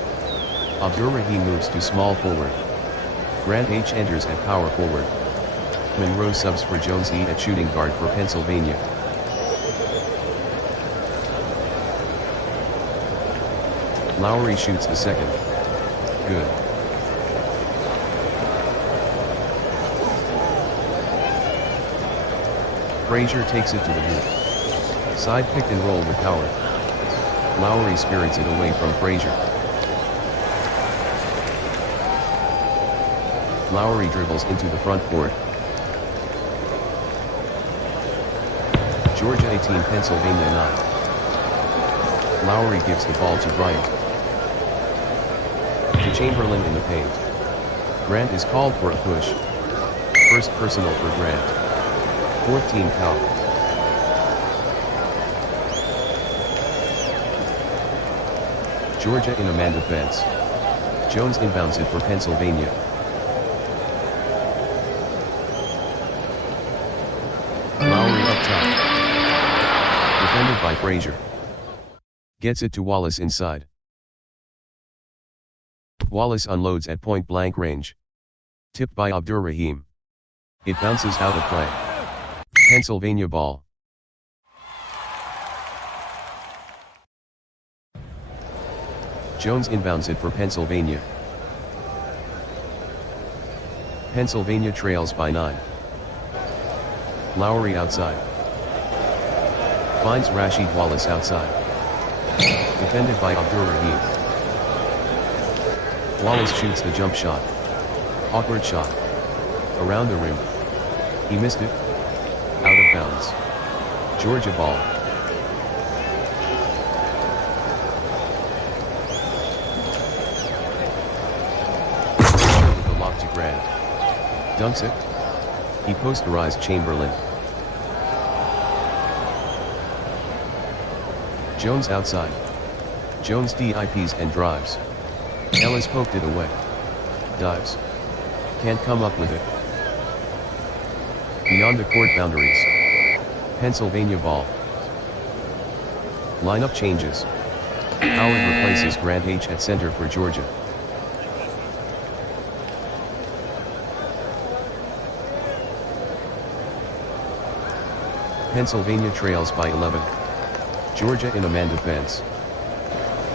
Abdur-Rahim moves to small forward. Grant H enters at power forward. Monroe subs for Jones E at shooting guard for Pennsylvania. Lowry shoots the second. Good. Frazier takes it to the hoop. Side pick and roll with Howard. Lowry spirits it away from Frazier. Lowry dribbles into the front court. Georgia 18, Pennsylvania 9. Lowry gives the ball to Bryant. To Chamberlain in the paint. Grant is called for a push. First personal for Grant. 14th foul. Georgia in a man defense. Jones inbounds it for Pennsylvania. Lowry up top. Defended by Frazier. Gets it to Wallace inside. Wallace unloads at point blank range. Tipped by Abdur-Rahim. It bounces out of play. Pennsylvania ball. Jones inbounds it for Pennsylvania. Pennsylvania trails by 9. Lowry outside. Finds Rasheed Wallace outside. Defended by Abdur-Rahim. Wallace shoots the jump shot. Awkward shot. Around the rim. He missed it. Out of bounds. Georgia ball. With the lock to Grant. Dunks it. He posterized Chamberlain. Jones outside. Jones DIPs and drives. Ellis poked it away. Dives. Can't come up with it. Beyond the court boundaries. Pennsylvania ball. Lineup changes. Howard replaces Grant H at center for Georgia. Pennsylvania trails by 11. Georgia in a man defense.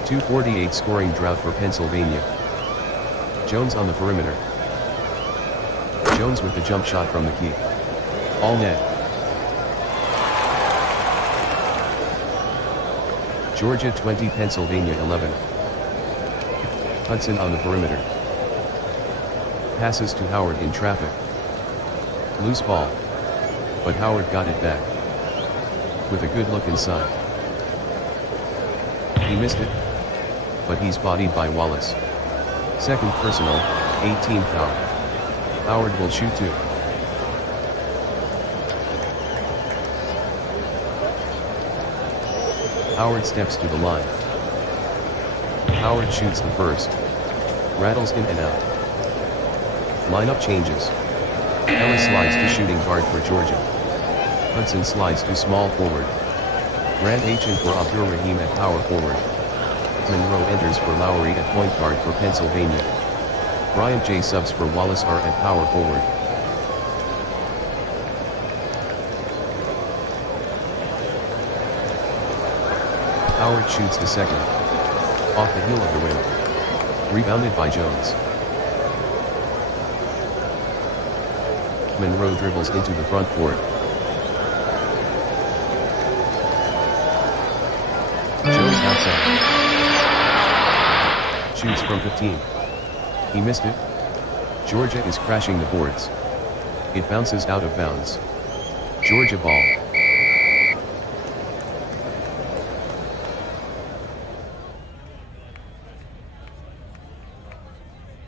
2:48 scoring drought for Pennsylvania. Jones on the perimeter. Jones with the jump shot from the key. All net. Georgia 20, Pennsylvania 11. Hudson on the perimeter. Passes to Howard in traffic. Loose ball. But Howard got it back. With a good look inside. He missed it. But he's bodied by Wallace. Second personal, 18th foul. Howard will shoot 2. Howard steps to the line. Howard shoots the first. Rattles in and out. Lineup changes. Ellis slides to shooting guard for Georgia. Hudson slides to small forward. Grant H in for Abdur-Rahim at power forward. Monroe enters for Lowry at point guard for Pennsylvania. Bryant J subs for Wallace R at power forward. Howard shoots the second. Off the heel of the rim. Rebounded by Jones. Monroe dribbles into the front court. Jones outside. Shoots from 15. He missed it. Georgia is crashing the boards. It bounces out of bounds. Georgia ball.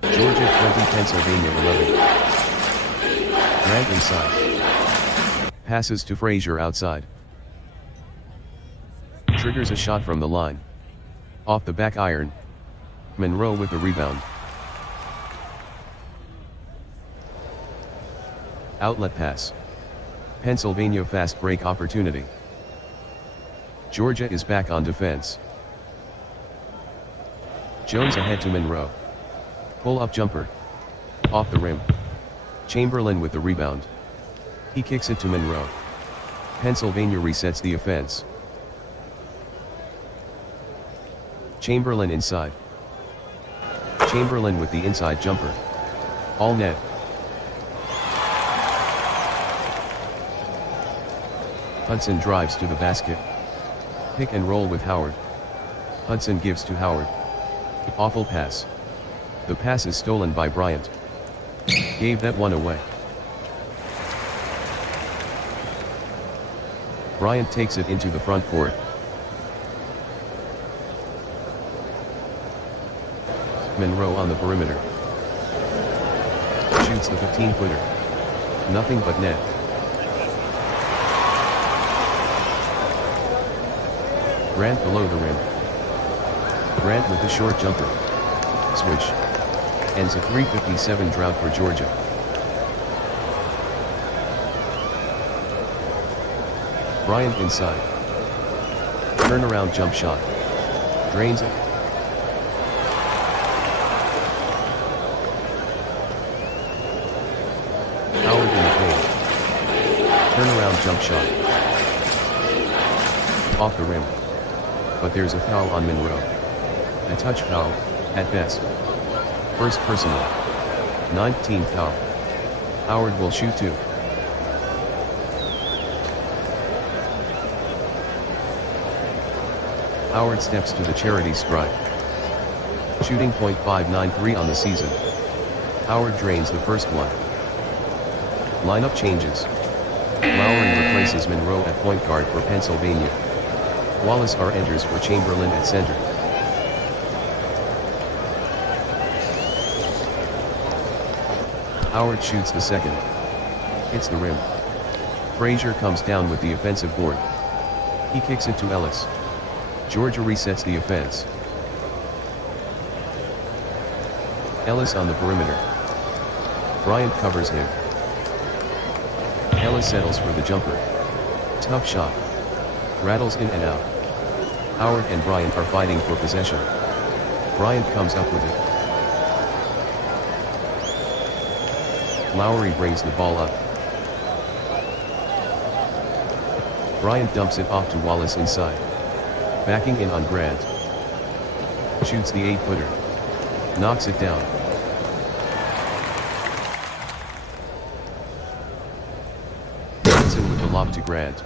Georgia 20, Pennsylvania 11. Grant inside. Passes to Frazier outside. Triggers a shot from the line. Off the back iron. Monroe with the rebound. Outlet pass. Pennsylvania fast break opportunity. Georgia is back on defense. Jones ahead to Monroe. Pull-up jumper. Off the rim. Chamberlain with the rebound. He kicks it to Monroe. Pennsylvania resets the offense. Chamberlain inside. Chamberlain with the inside jumper. All net. Hudson drives to the basket. Pick and roll with Howard. Hudson gives to Howard. Awful pass. The pass is stolen by Bryant. Gave that one away. Bryant takes it into the front court. Monroe on the perimeter. Shoots the 15-footer. Nothing but net. Grant below the rim. Grant with the short jumper. Swish. Ends a 3:57 drought for Georgia. Bryant inside. Turnaround jump shot. Drains it. Howard in the paint. Turnaround jump shot. Off the rim. But there's a foul on Monroe. A touch foul, at best. First personal. 19th foul. Howard will shoot 2. Howard steps to the charity stripe. Shooting .593 on the season. Howard drains the first one. Lineup changes. Lowry replaces Monroe at point guard for Pennsylvania. Wallace R enters for Chamberlain at center. Howard shoots the second. Hits the rim. Frazier comes down with the offensive board. He kicks it to Ellis. Georgia resets the offense. Ellis on the perimeter. Bryant covers him. Ellis settles for the jumper. Tough shot. Rattles in and out. Howard and Bryant are fighting for possession. Bryant comes up with it. Lowry brings the ball up. Bryant dumps it off to Wallace inside. Backing in on Grant. Shoots the 8-footer. Knocks it down. Hudson with the lob to Grant.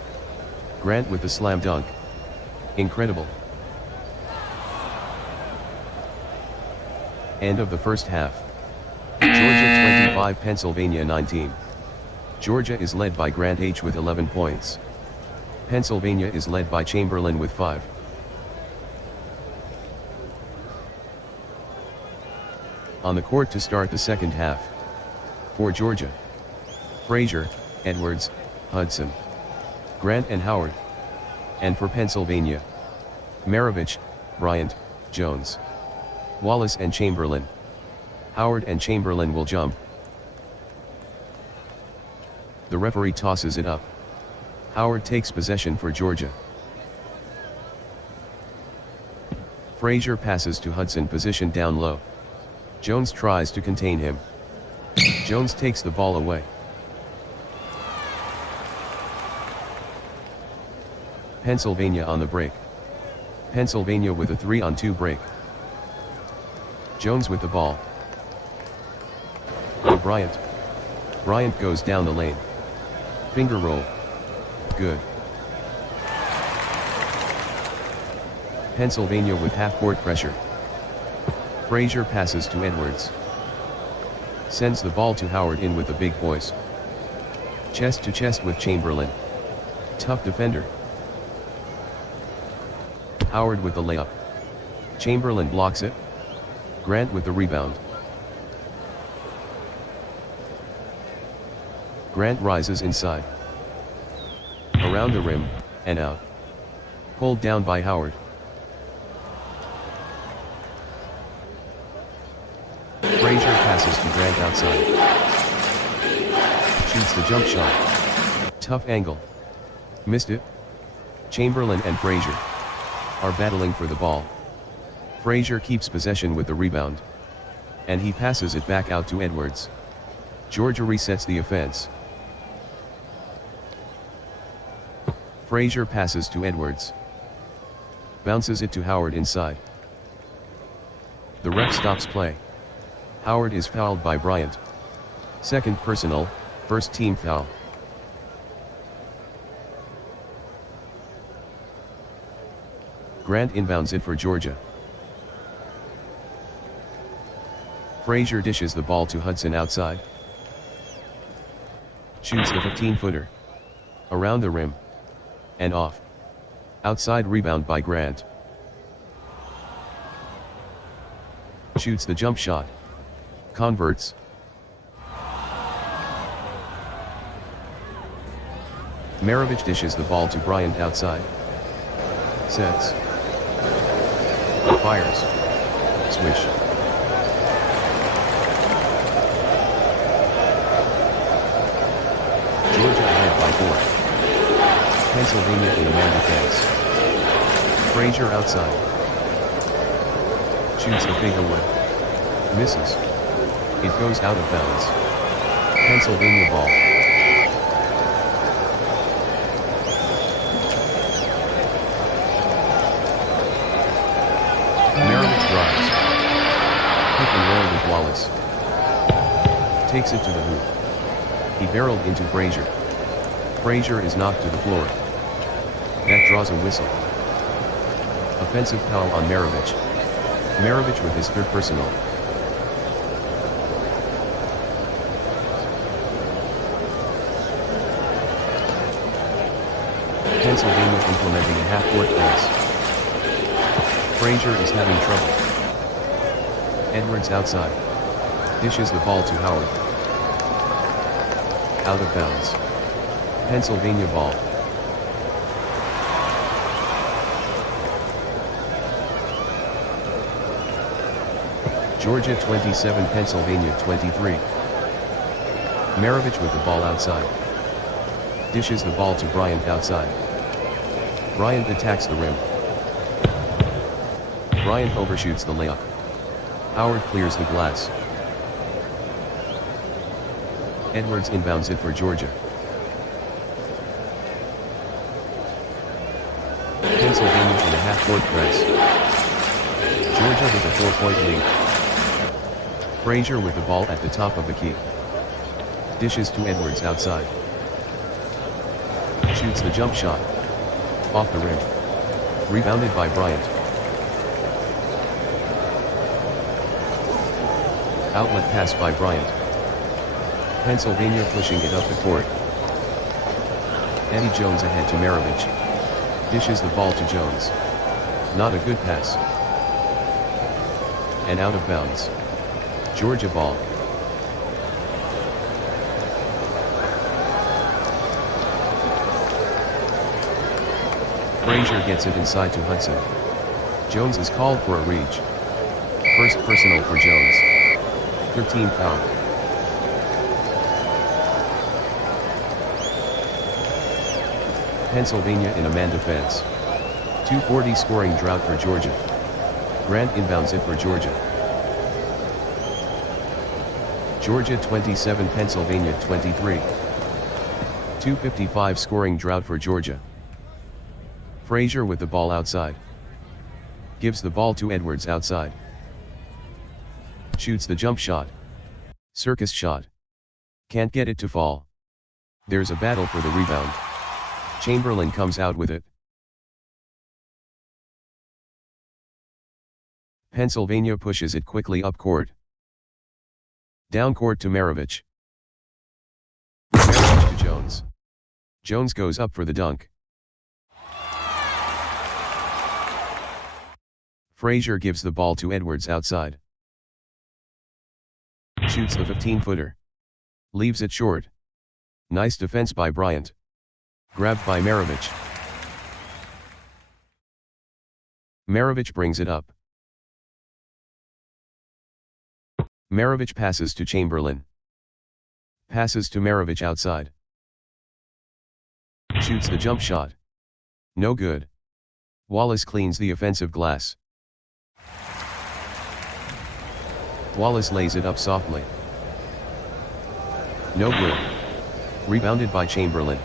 Grant with the slam dunk. Incredible. End of the first half. Georgia 25, Pennsylvania 19. Georgia is led by Grant H with 11 points. Pennsylvania is led by Chamberlain with 5. On the court to start the second half. For Georgia: Frazier, Edwards, Hudson, Grant and Howard. And for Pennsylvania: Maravich, Bryant, Jones, Wallace and Chamberlain. Howard and Chamberlain will jump. The referee tosses it up. Howard takes possession for Georgia. Frazier passes to Hudson, positioned down low. Jones tries to contain him. Jones takes the ball away. Pennsylvania on the break. Pennsylvania with a 3-on-2 break. Jones with the ball. To Bryant. Bryant goes down the lane. Finger roll. Good. Pennsylvania with half-court pressure. Frazier passes to Edwards. Sends the ball to Howard in with the big boys. Chest to chest with Chamberlain. Tough defender. Howard with the layup. Chamberlain blocks it. Grant with the rebound. Grant rises inside. Around the rim, and out. Pulled down by Howard. Frazier passes to Grant outside. Shoots the jump shot. Tough angle. Missed it. Chamberlain and Frazier are battling for the ball. Frazier keeps possession with the rebound. And he passes it back out to Edwards. Georgia resets the offense. Frazier passes to Edwards. Bounces it to Howard inside. The ref stops play. Howard is fouled by Bryant. Second personal, first team foul. Grant inbounds it for Georgia. Frazier dishes the ball to Hudson outside. Shoots the 15-footer. Around the rim. And off. Outside rebound by Grant. Shoots the jump shot. Converts. Maravich dishes the ball to Bryant outside. Sets. Fires. Swish. Georgia ahead by 4. Pennsylvania in a man defense. Frazier outside. Shoots the big away. Misses. It goes out of bounds. Pennsylvania ball. Maravich drives. Pick and roll with Wallace. Takes it to the hoop. He barreled into Frazier. Frazier is knocked to the floor. That draws a whistle. Offensive foul on Maravich. Maravich with his third personal. Pennsylvania implementing a half-court press. Frazier is having trouble. Edwards outside. Dishes the ball to Howard. Out of bounds. Pennsylvania ball. Georgia 27, Pennsylvania 23. Maravich with the ball outside. Dishes the ball to Bryant outside. Bryant attacks the rim. Bryant overshoots the layup. Howard clears the glass. Edwards inbounds it for Georgia. Pennsylvania in a half-court press. Georgia with a 4-point lead. Frazier with the ball at the top of the key. Dishes to Edwards outside. Shoots the jump shot. Off the rim. Rebounded by Bryant. Outlet pass by Bryant. Pennsylvania pushing it up the court. Eddie Jones ahead to Maravich. Dishes the ball to Jones. Not a good pass. And out of bounds. Georgia ball. Frazier gets it inside to Hudson. Jones is called for a reach. First personal for Jones. 13 foul. Pennsylvania in a man defense. 2:40 scoring drought for Georgia. Grant inbounds it for Georgia. Georgia 27, Pennsylvania 23. 2:55 scoring drought for Georgia. Frazier with the ball outside. Gives the ball to Edwards outside. Shoots the jump shot. Circus shot. Can't get it to fall. There's a battle for the rebound. Chamberlain comes out with it. Pennsylvania pushes it quickly up court. Down court to Maravich. Maravich to Jones. Jones goes up for the dunk. Frazier gives the ball to Edwards outside. Shoots the 15-footer. Leaves it short. Nice defense by Bryant. Grabbed by Maravich. Maravich brings it up. Maravich passes to Chamberlain. Passes to Maravich outside. Shoots the jump shot. No good. Wallace cleans the offensive glass. Wallace lays it up softly. No good. Rebounded by Chamberlain.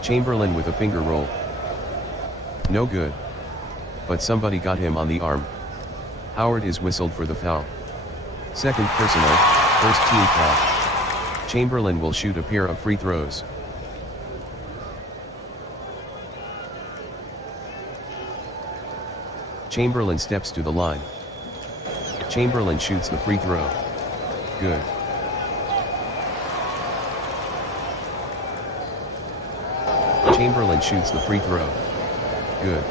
Chamberlain with a finger roll. No good. But somebody got him on the arm. Howard is whistled for the foul. Second personal, first team foul. Chamberlain will shoot a pair of free throws. Chamberlain steps to the line. Chamberlain shoots the free throw. Good. Chamberlain shoots the free throw. Good.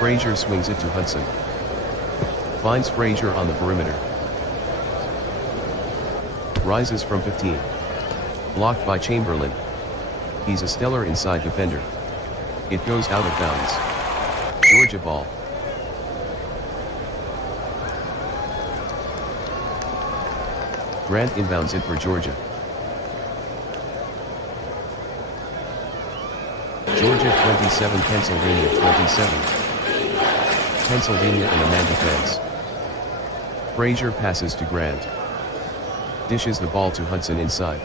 Frazier swings it to Hudson. Finds Frazier on the perimeter. Rises from 15. Blocked by Chamberlain. He's a stellar inside defender. It goes out of bounds. Georgia ball. Grant inbounds it for Georgia. Georgia 27, Pennsylvania 27. Pennsylvania in a man defense. Frazier passes to Grant. Dishes the ball to Hudson inside.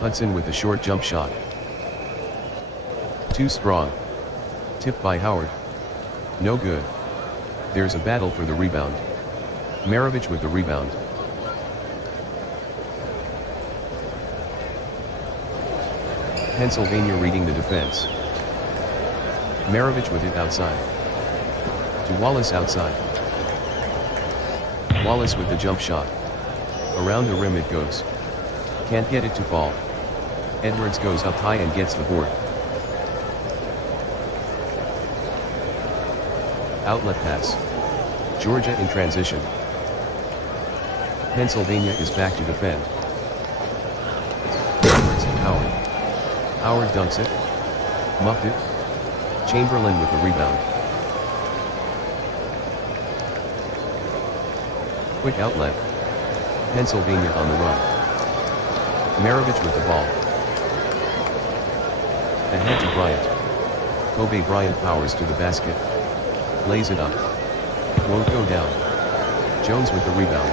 Hudson with a short jump shot. Too strong. Tipped by Howard. No good. There's a battle for the rebound. Maravich with the rebound. Pennsylvania reading the defense. Maravich with it outside. To Wallace outside. Wallace with the jump shot. Around the rim it goes. Can't get it to fall. Edwards goes up high and gets the board. Outlet pass. Georgia in transition. Pennsylvania is back to defend. Edwards and Howard. Howard dunks it. Muffed it. Chamberlain with the rebound. Quick outlet. Pennsylvania on the run. Maravich with the ball. Ahead to Bryant. Kobe Bryant powers to the basket. Lays it up. Won't go down. Jones with the rebound.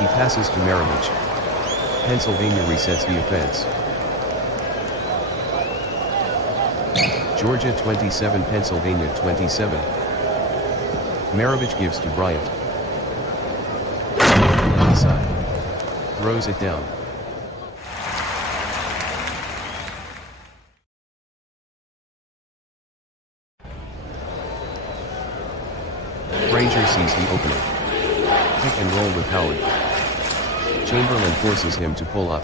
He passes to Maravich. Pennsylvania resets the offense. Georgia 27, Pennsylvania 27. Maravich gives to Bryant. Inside. Throws it down. Frazier sees the opening. Pick and roll with Howard. Chamberlain forces him to pull up.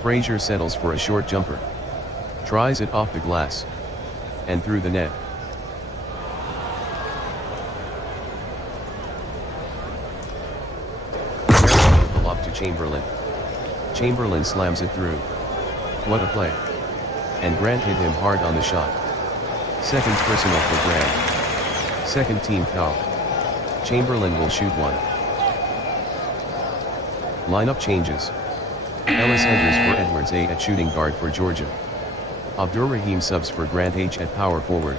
Frazier settles for a short jumper. Tries it off the glass. And through the net. The lob to Chamberlain. Chamberlain slams it through. What a play. And Grant hit him hard on the shot. Second personal for Grant. Second team foul. Chamberlain will shoot one. Lineup changes. Ellis enters for Edwards A at shooting guard for Georgia. Abdur-Rahim subs for Grant H at power forward.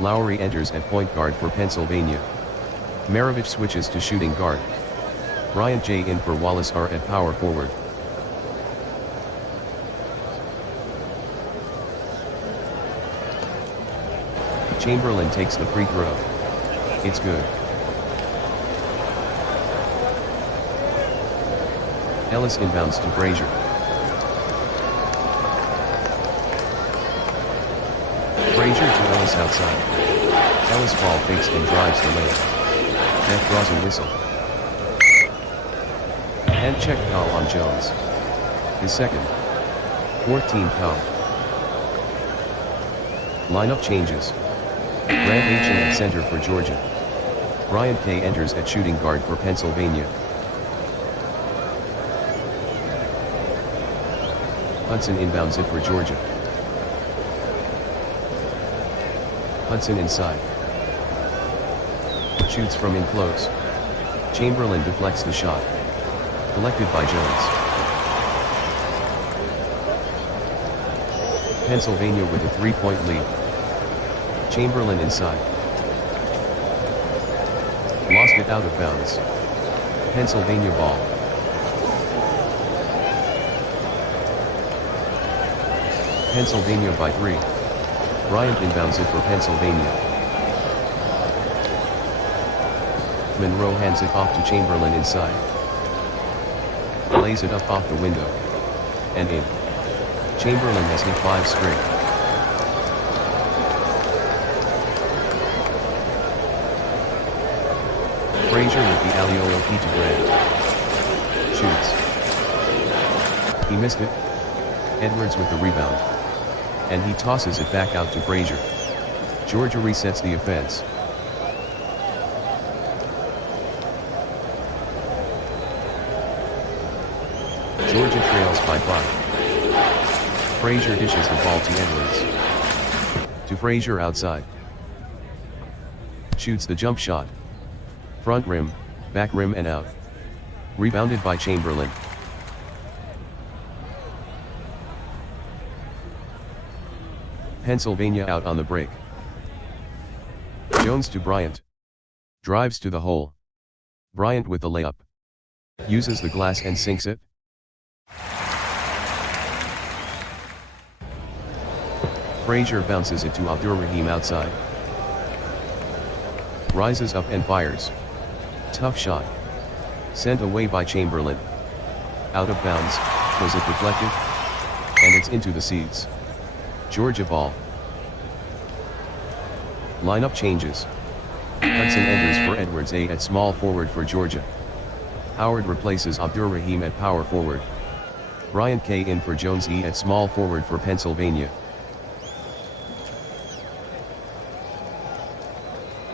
Lowry enters at point guard for Pennsylvania. Maravich switches to shooting guard. Bryant J in for Wallace R at power forward. Chamberlain takes the free throw. It's good. Ellis inbounds to Frazier. Frazier to Ellis outside. Ellis ball fakes and drives the lane. Ref draws a whistle. Hand check foul on Jones. His second. 14 foul. Lineup changes. Grant H in at center for Georgia. Bryant K enters at shooting guard for Pennsylvania. Hudson inbounds it for Georgia. Hudson inside. Shoots from in close. Chamberlain deflects the shot. Collected by Jones. Pennsylvania with a 3-point lead. Chamberlain inside. Lost it out of bounds. Pennsylvania ball. Pennsylvania by 3. Bryant inbounds it for Pennsylvania. Monroe hands it off to Chamberlain inside. Lays it up off the window. And in. Chamberlain has hit 5 straight. Frazier with the alley-oop to Grant. Shoots. He missed it. Edwards with the rebound. And he tosses it back out to Frazier. Georgia resets the offense. Georgia trails by 5. Frazier dishes the ball to Edwards. To Frazier outside. Shoots the jump shot. Front rim, back rim and out. Rebounded by Chamberlain. Pennsylvania out on the break. Jones to Bryant. Drives to the hole. Bryant with the layup. Uses the glass and sinks it. Frazier bounces it to Abdur-Rahim outside. Rises up and fires. Tough shot. Sent away by Chamberlain. Out of bounds, was it deflected? And it's into the seats. Georgia ball. Lineup changes. Hudson enters for Edwards A at small forward for Georgia. Howard replaces Abdur-Rahim at power forward. Bryant K in for Jones E at small forward for Pennsylvania.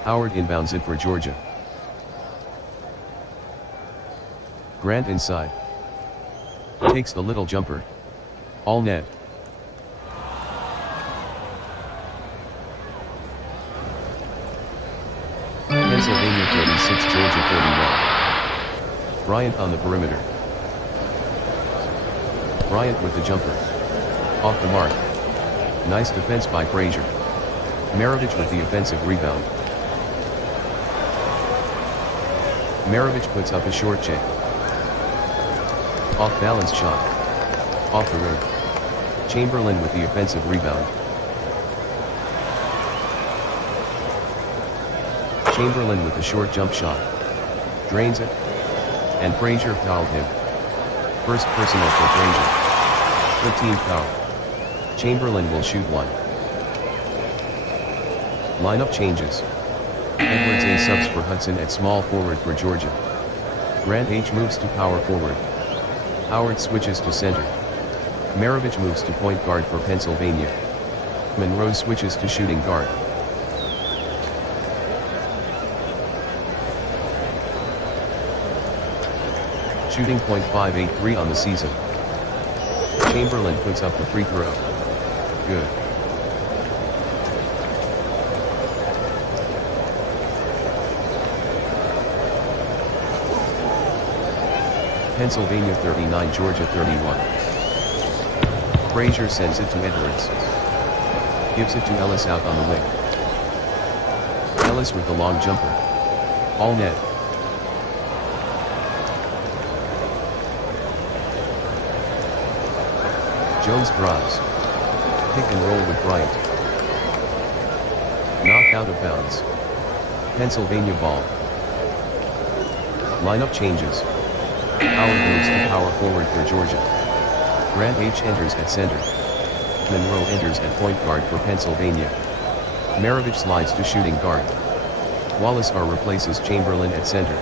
Howard inbounds it for Georgia. Grant inside. Takes the little jumper. All net. Pennsylvania 36, Georgia 31. Bryant on the perimeter. Bryant with the jumper. Off the mark. Nice defense by Frazier. Maravich with the offensive rebound. Maravich puts up a short check. Off balance shot. Off the rim. Chamberlain with the offensive rebound. Chamberlain with the short jump shot. Drains it. And Frazier fouled him. First personal for Frazier. 13th foul. Chamberlain will shoot 1. Lineup changes. Edwards A subs for Hudson at small forward for Georgia. Grant H moves to power forward. Howard switches to center. Maravich moves to point guard for Pennsylvania. Monroe switches to shooting guard. Shooting .583 on the season. Chamberlain puts up the free throw. Good. Pennsylvania 39, Georgia 31. Frazier sends it to Edwards. Gives it to Ellis out on the wing. Ellis with the long jumper. All net. Jones drives. Pick and roll with Bryant. Knocked out of bounds. Pennsylvania ball. Lineup changes. Howard moves to power forward for Georgia. Grant H. enters at center. Monroe enters at point guard for Pennsylvania. Maravich slides to shooting guard. Wallace R. replaces Chamberlain at center.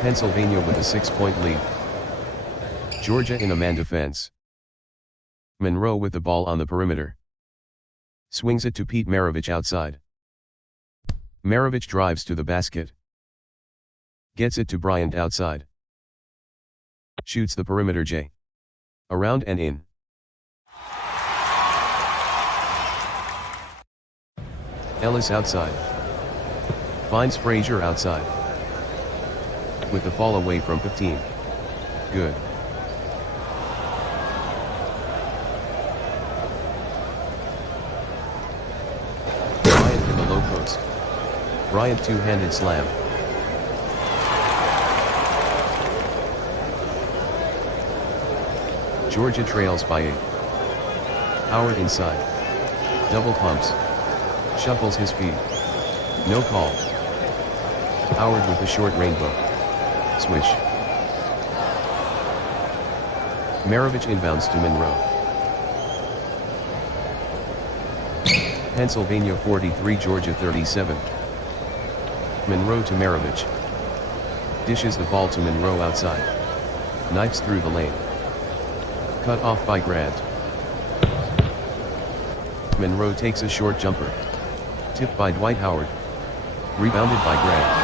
Pennsylvania with a 6-point lead. Georgia in a man defense. Monroe with the ball on the perimeter. Swings it to Pete Maravich outside. Maravich drives to the basket. Gets it to Bryant outside. Shoots the perimeter J. Around and in. Ellis outside. Finds Frazier outside. With the fall away from 15. Good. Bryant in the low post. Bryant two-handed slam. Georgia trails by 8. Howard inside. Double pumps. Shuffles his feet. No call. Howard with the short rainbow. Swish. Maravich inbounds to Monroe. Pennsylvania 43, Georgia 37. Monroe to Maravich. Dishes the ball to Monroe outside. Knifes through the lane. Cut off by Grant. Monroe takes a short jumper. Tipped by Dwight Howard. Rebounded by Grant.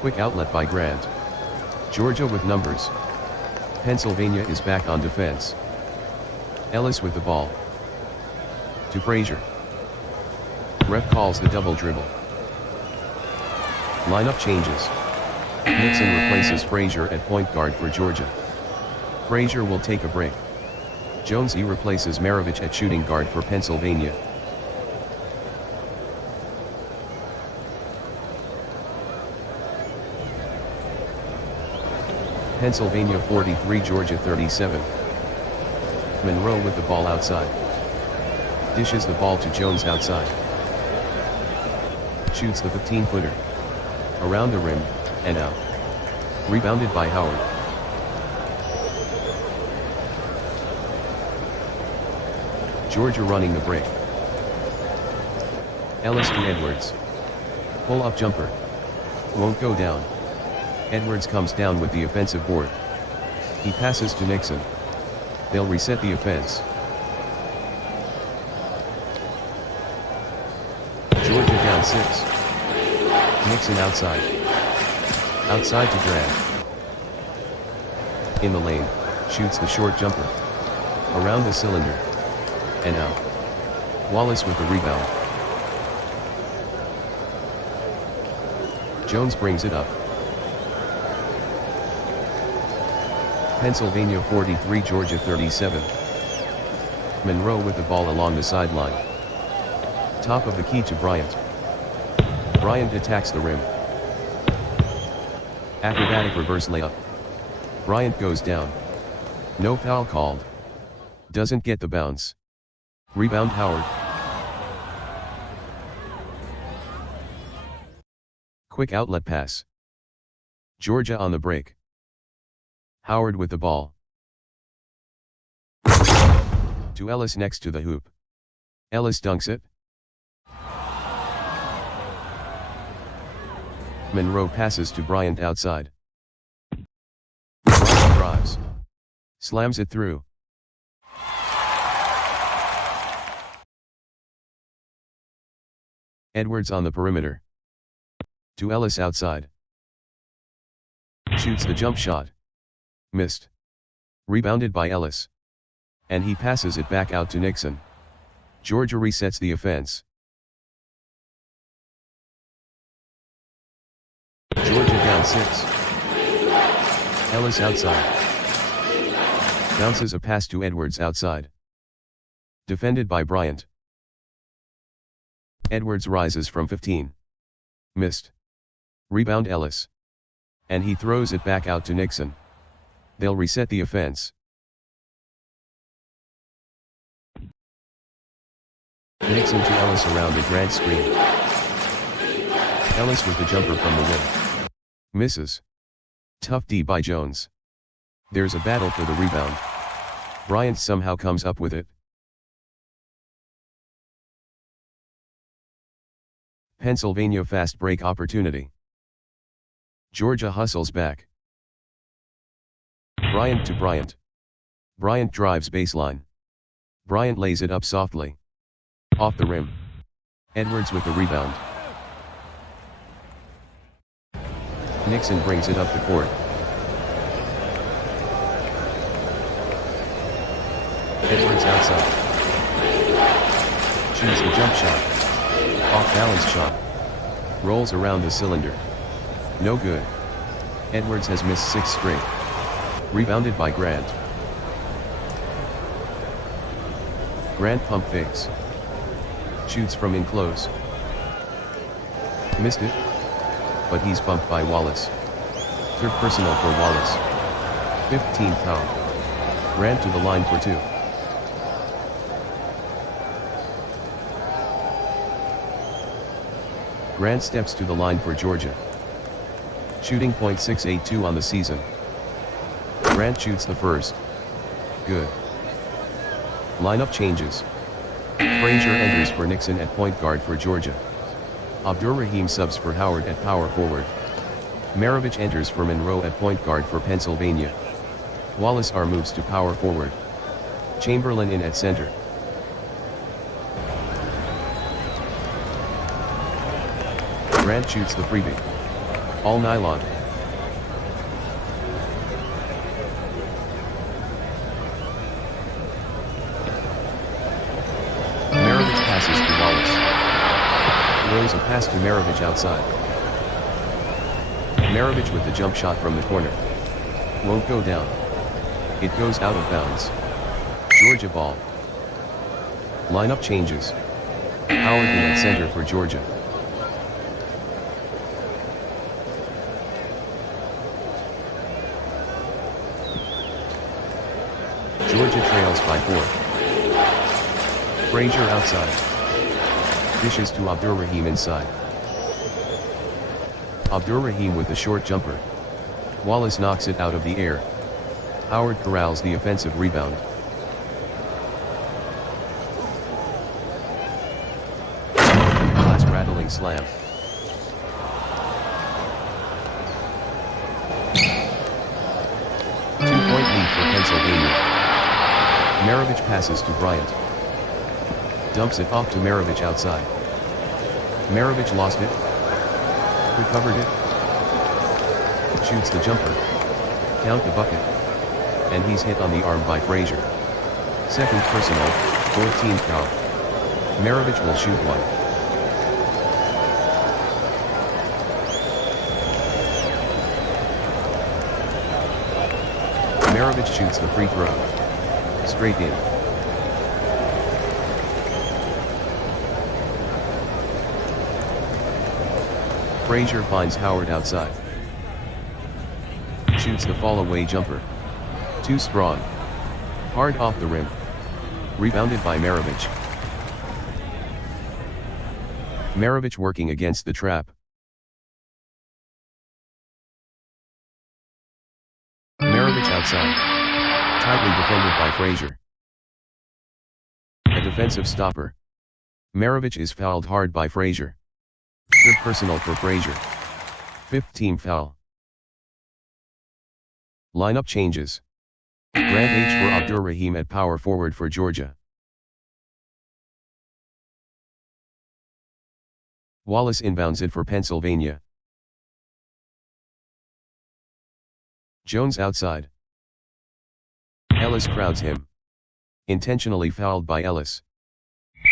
Quick outlet by Grant. Georgia with numbers. Pennsylvania is back on defense. Ellis with the ball. To Frazier. Ref calls the double dribble. Lineup changes. Nixon replaces Frazier at point guard for Georgia. Frazier will take a break. Jonesy replaces Maravich at shooting guard for Pennsylvania. Pennsylvania 43, Georgia 37. Monroe with the ball outside. Dishes the ball to Jones outside. Shoots the 15-footer. Around the rim, and out. Rebounded by Howard. Georgia running the break. Ellis to Edwards. Pull-up jumper. Won't go down. Edwards comes down with the offensive board. He passes to Nixon. They'll reset the offense. Georgia down 6. Nixon outside. Outside to Grant. In the lane, shoots the short jumper. Around the cylinder. And out. Wallace with the rebound. Jones brings it up. Pennsylvania 43, Georgia 37. Monroe with the ball along the sideline. Top of the key to Bryant. Bryant attacks the rim. Acrobatic reverse layup. Bryant goes down. No foul called. Doesn't get the bounce. Rebound Howard. Quick outlet pass. Georgia on the break. Howard with the ball. To Ellis next to the hoop. Ellis dunks it. Monroe passes to Bryant outside. Bryant drives. Slams it through. Edwards on the perimeter. To Ellis outside. Shoots the jump shot. Missed. Rebounded by Ellis. And he passes it back out to Nixon. Georgia resets the offense. Georgia down 6. Ellis outside. Bounces a pass to Edwards outside. Defended by Bryant. Edwards rises from 15. Missed. Rebound Ellis. And he throws it back out to Nixon. They'll reset the offense. Nixon to Ellis around the Grant screen. Ellis with the jumper from the wing. Misses. Tough D by Jones. There's a battle for the rebound. Bryant somehow comes up with it. Pennsylvania fast break opportunity. Georgia hustles back. Bryant to Bryant. Bryant drives baseline. Bryant lays it up softly. Off the rim. Edwards with the rebound. Nixon brings it up the court. Edwards outside. Shoots the jump shot. Off balance shot. Rolls around the cylinder. No good. Edwards has missed 6 straight. Rebounded by Grant. Grant pump fakes. Shoots from in close. Missed it. But he's bumped by Wallace. Third personal for Wallace. 15th foul. Grant to the line for 2. Grant steps to the line for Georgia. Shooting .682 on the season. Grant shoots the first. Good. Lineup changes. Frazier enters for Nixon at point guard for Georgia. Abdur-Rahim subs for Howard at power forward. Maravich enters for Monroe at point guard for Pennsylvania. Wallace moves to power forward. Chamberlain in at center. Grant shoots the freebie. All nylon. Maravich passes to Wallace. Throws a pass to Maravich outside. Maravich with the jump shot from the corner. Won't go down. It goes out of bounds. Georgia ball. Lineup changes. Howard in at center for Georgia. Georgia trails by 4. Frazier outside. Dishes to Abdur-Rahim inside. Abdur-Rahim with the short jumper. Wallace knocks it out of the air. Howard corrals the offensive rebound. Glass rattling slam. Two-point lead for Pennsylvania. Maravich passes to Bryant. Dumps it off to Maravich outside. Maravich lost it. Recovered it. Shoots the jumper. Count the bucket. And he's hit on the arm by Frazier. Second personal, 14th foul. Maravich will shoot one. Maravich shoots the free throw. Straight in. Frazier finds Howard outside. Shoots the fall-away jumper. Too strong. Hard off the rim. Rebounded by Maravich. Maravich working against the trap. Maravich outside. Tightly defended by Frazier. A defensive stopper. Maravich is fouled hard by Frazier. Third personal for Frazier. 5th team foul. Lineup changes. Grant H for Abdur-Rahim at power forward for Georgia. Wallace inbounds it for Pennsylvania. Jones outside. Ellis crowds him. Intentionally fouled by Ellis.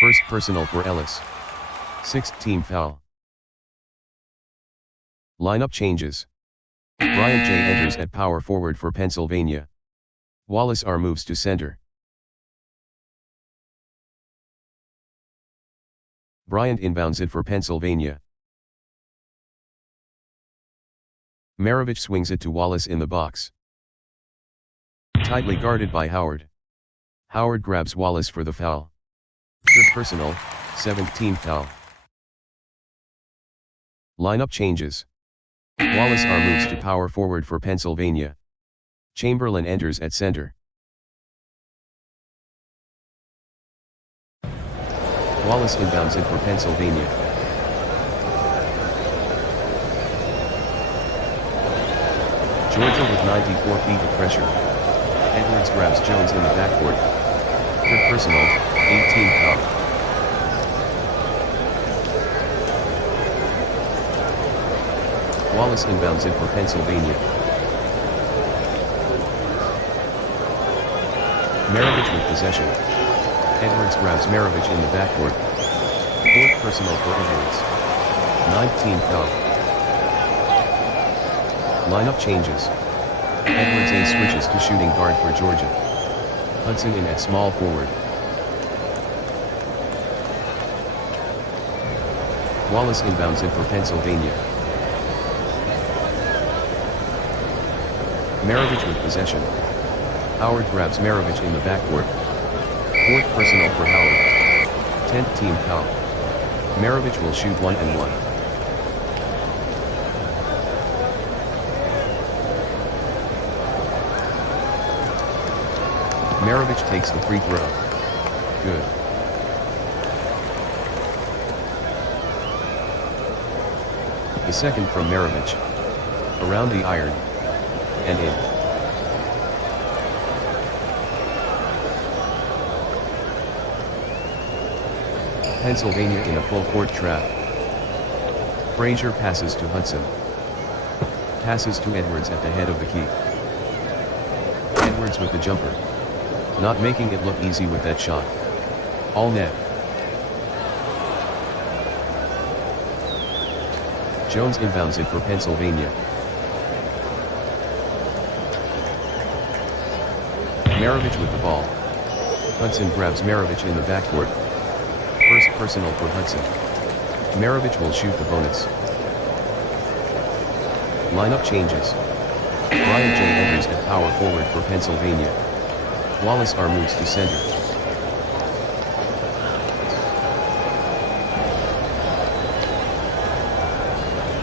First personal for Ellis. Sixth team foul. Lineup changes. Bryant J enters at power forward for Pennsylvania. Wallace R moves to center. Bryant inbounds it for Pennsylvania. Maravich swings it to Wallace in the box. Tightly guarded by Howard. Howard grabs Wallace for the foul. Third personal, seventh team foul. Lineup changes. Wallace R moves to power forward for Pennsylvania. Chamberlain enters at center. Wallace inbounds it for Pennsylvania. Georgia with 94 feet of pressure. Edwards grabs Jones in the backcourt. Third personal, 18 foul. Wallace inbounds it for Pennsylvania. Maravich with possession. Edwards grabs Maravich in the backcourt. Fourth personal for Edwards. 19 foul. Lineup changes. Edwards A switches to shooting guard for Georgia. Hudson in at small forward. Wallace inbounds it for Pennsylvania. Maravich with possession. Howard grabs Maravich in the backcourt. Fourth personal for Howard. 10th team foul. Maravich will shoot 1-and-1. Maravich takes the free throw. Good. The second from Maravich. Around the iron. And in. Pennsylvania in a full court trap. Frazier passes to Hudson. Passes to Edwards at the head of the key. Edwards with the jumper. Not making it look easy with that shot. All net. Jones inbounds it for Pennsylvania. Maravich with the ball. Hudson grabs Maravich in the backcourt. First personal for Hudson. Maravich will shoot the bonus. Lineup changes. Bryant J enters at power forward for Pennsylvania. Wallace R moves to center.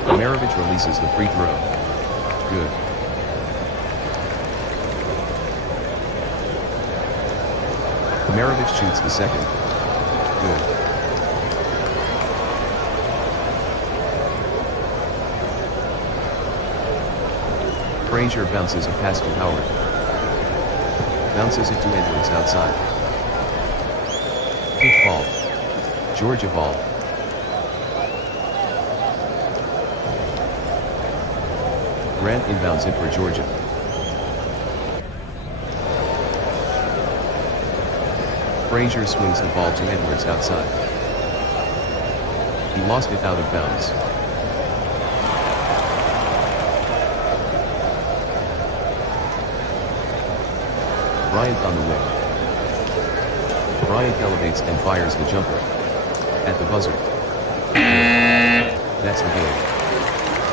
Maravich releases the free throw. Good. Maravich shoots the second. Good. Frazier bounces a pass to Howard. Bounces it to Edwards outside. Fifth ball. Georgia ball. Grant inbounds it for Georgia. Frazier swings the ball to Edwards outside. He lost it out of bounds. Bryant on the wing. Bryant elevates and fires the jumper. At the buzzer. That's the game.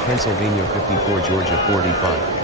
Pennsylvania 54, Georgia 45.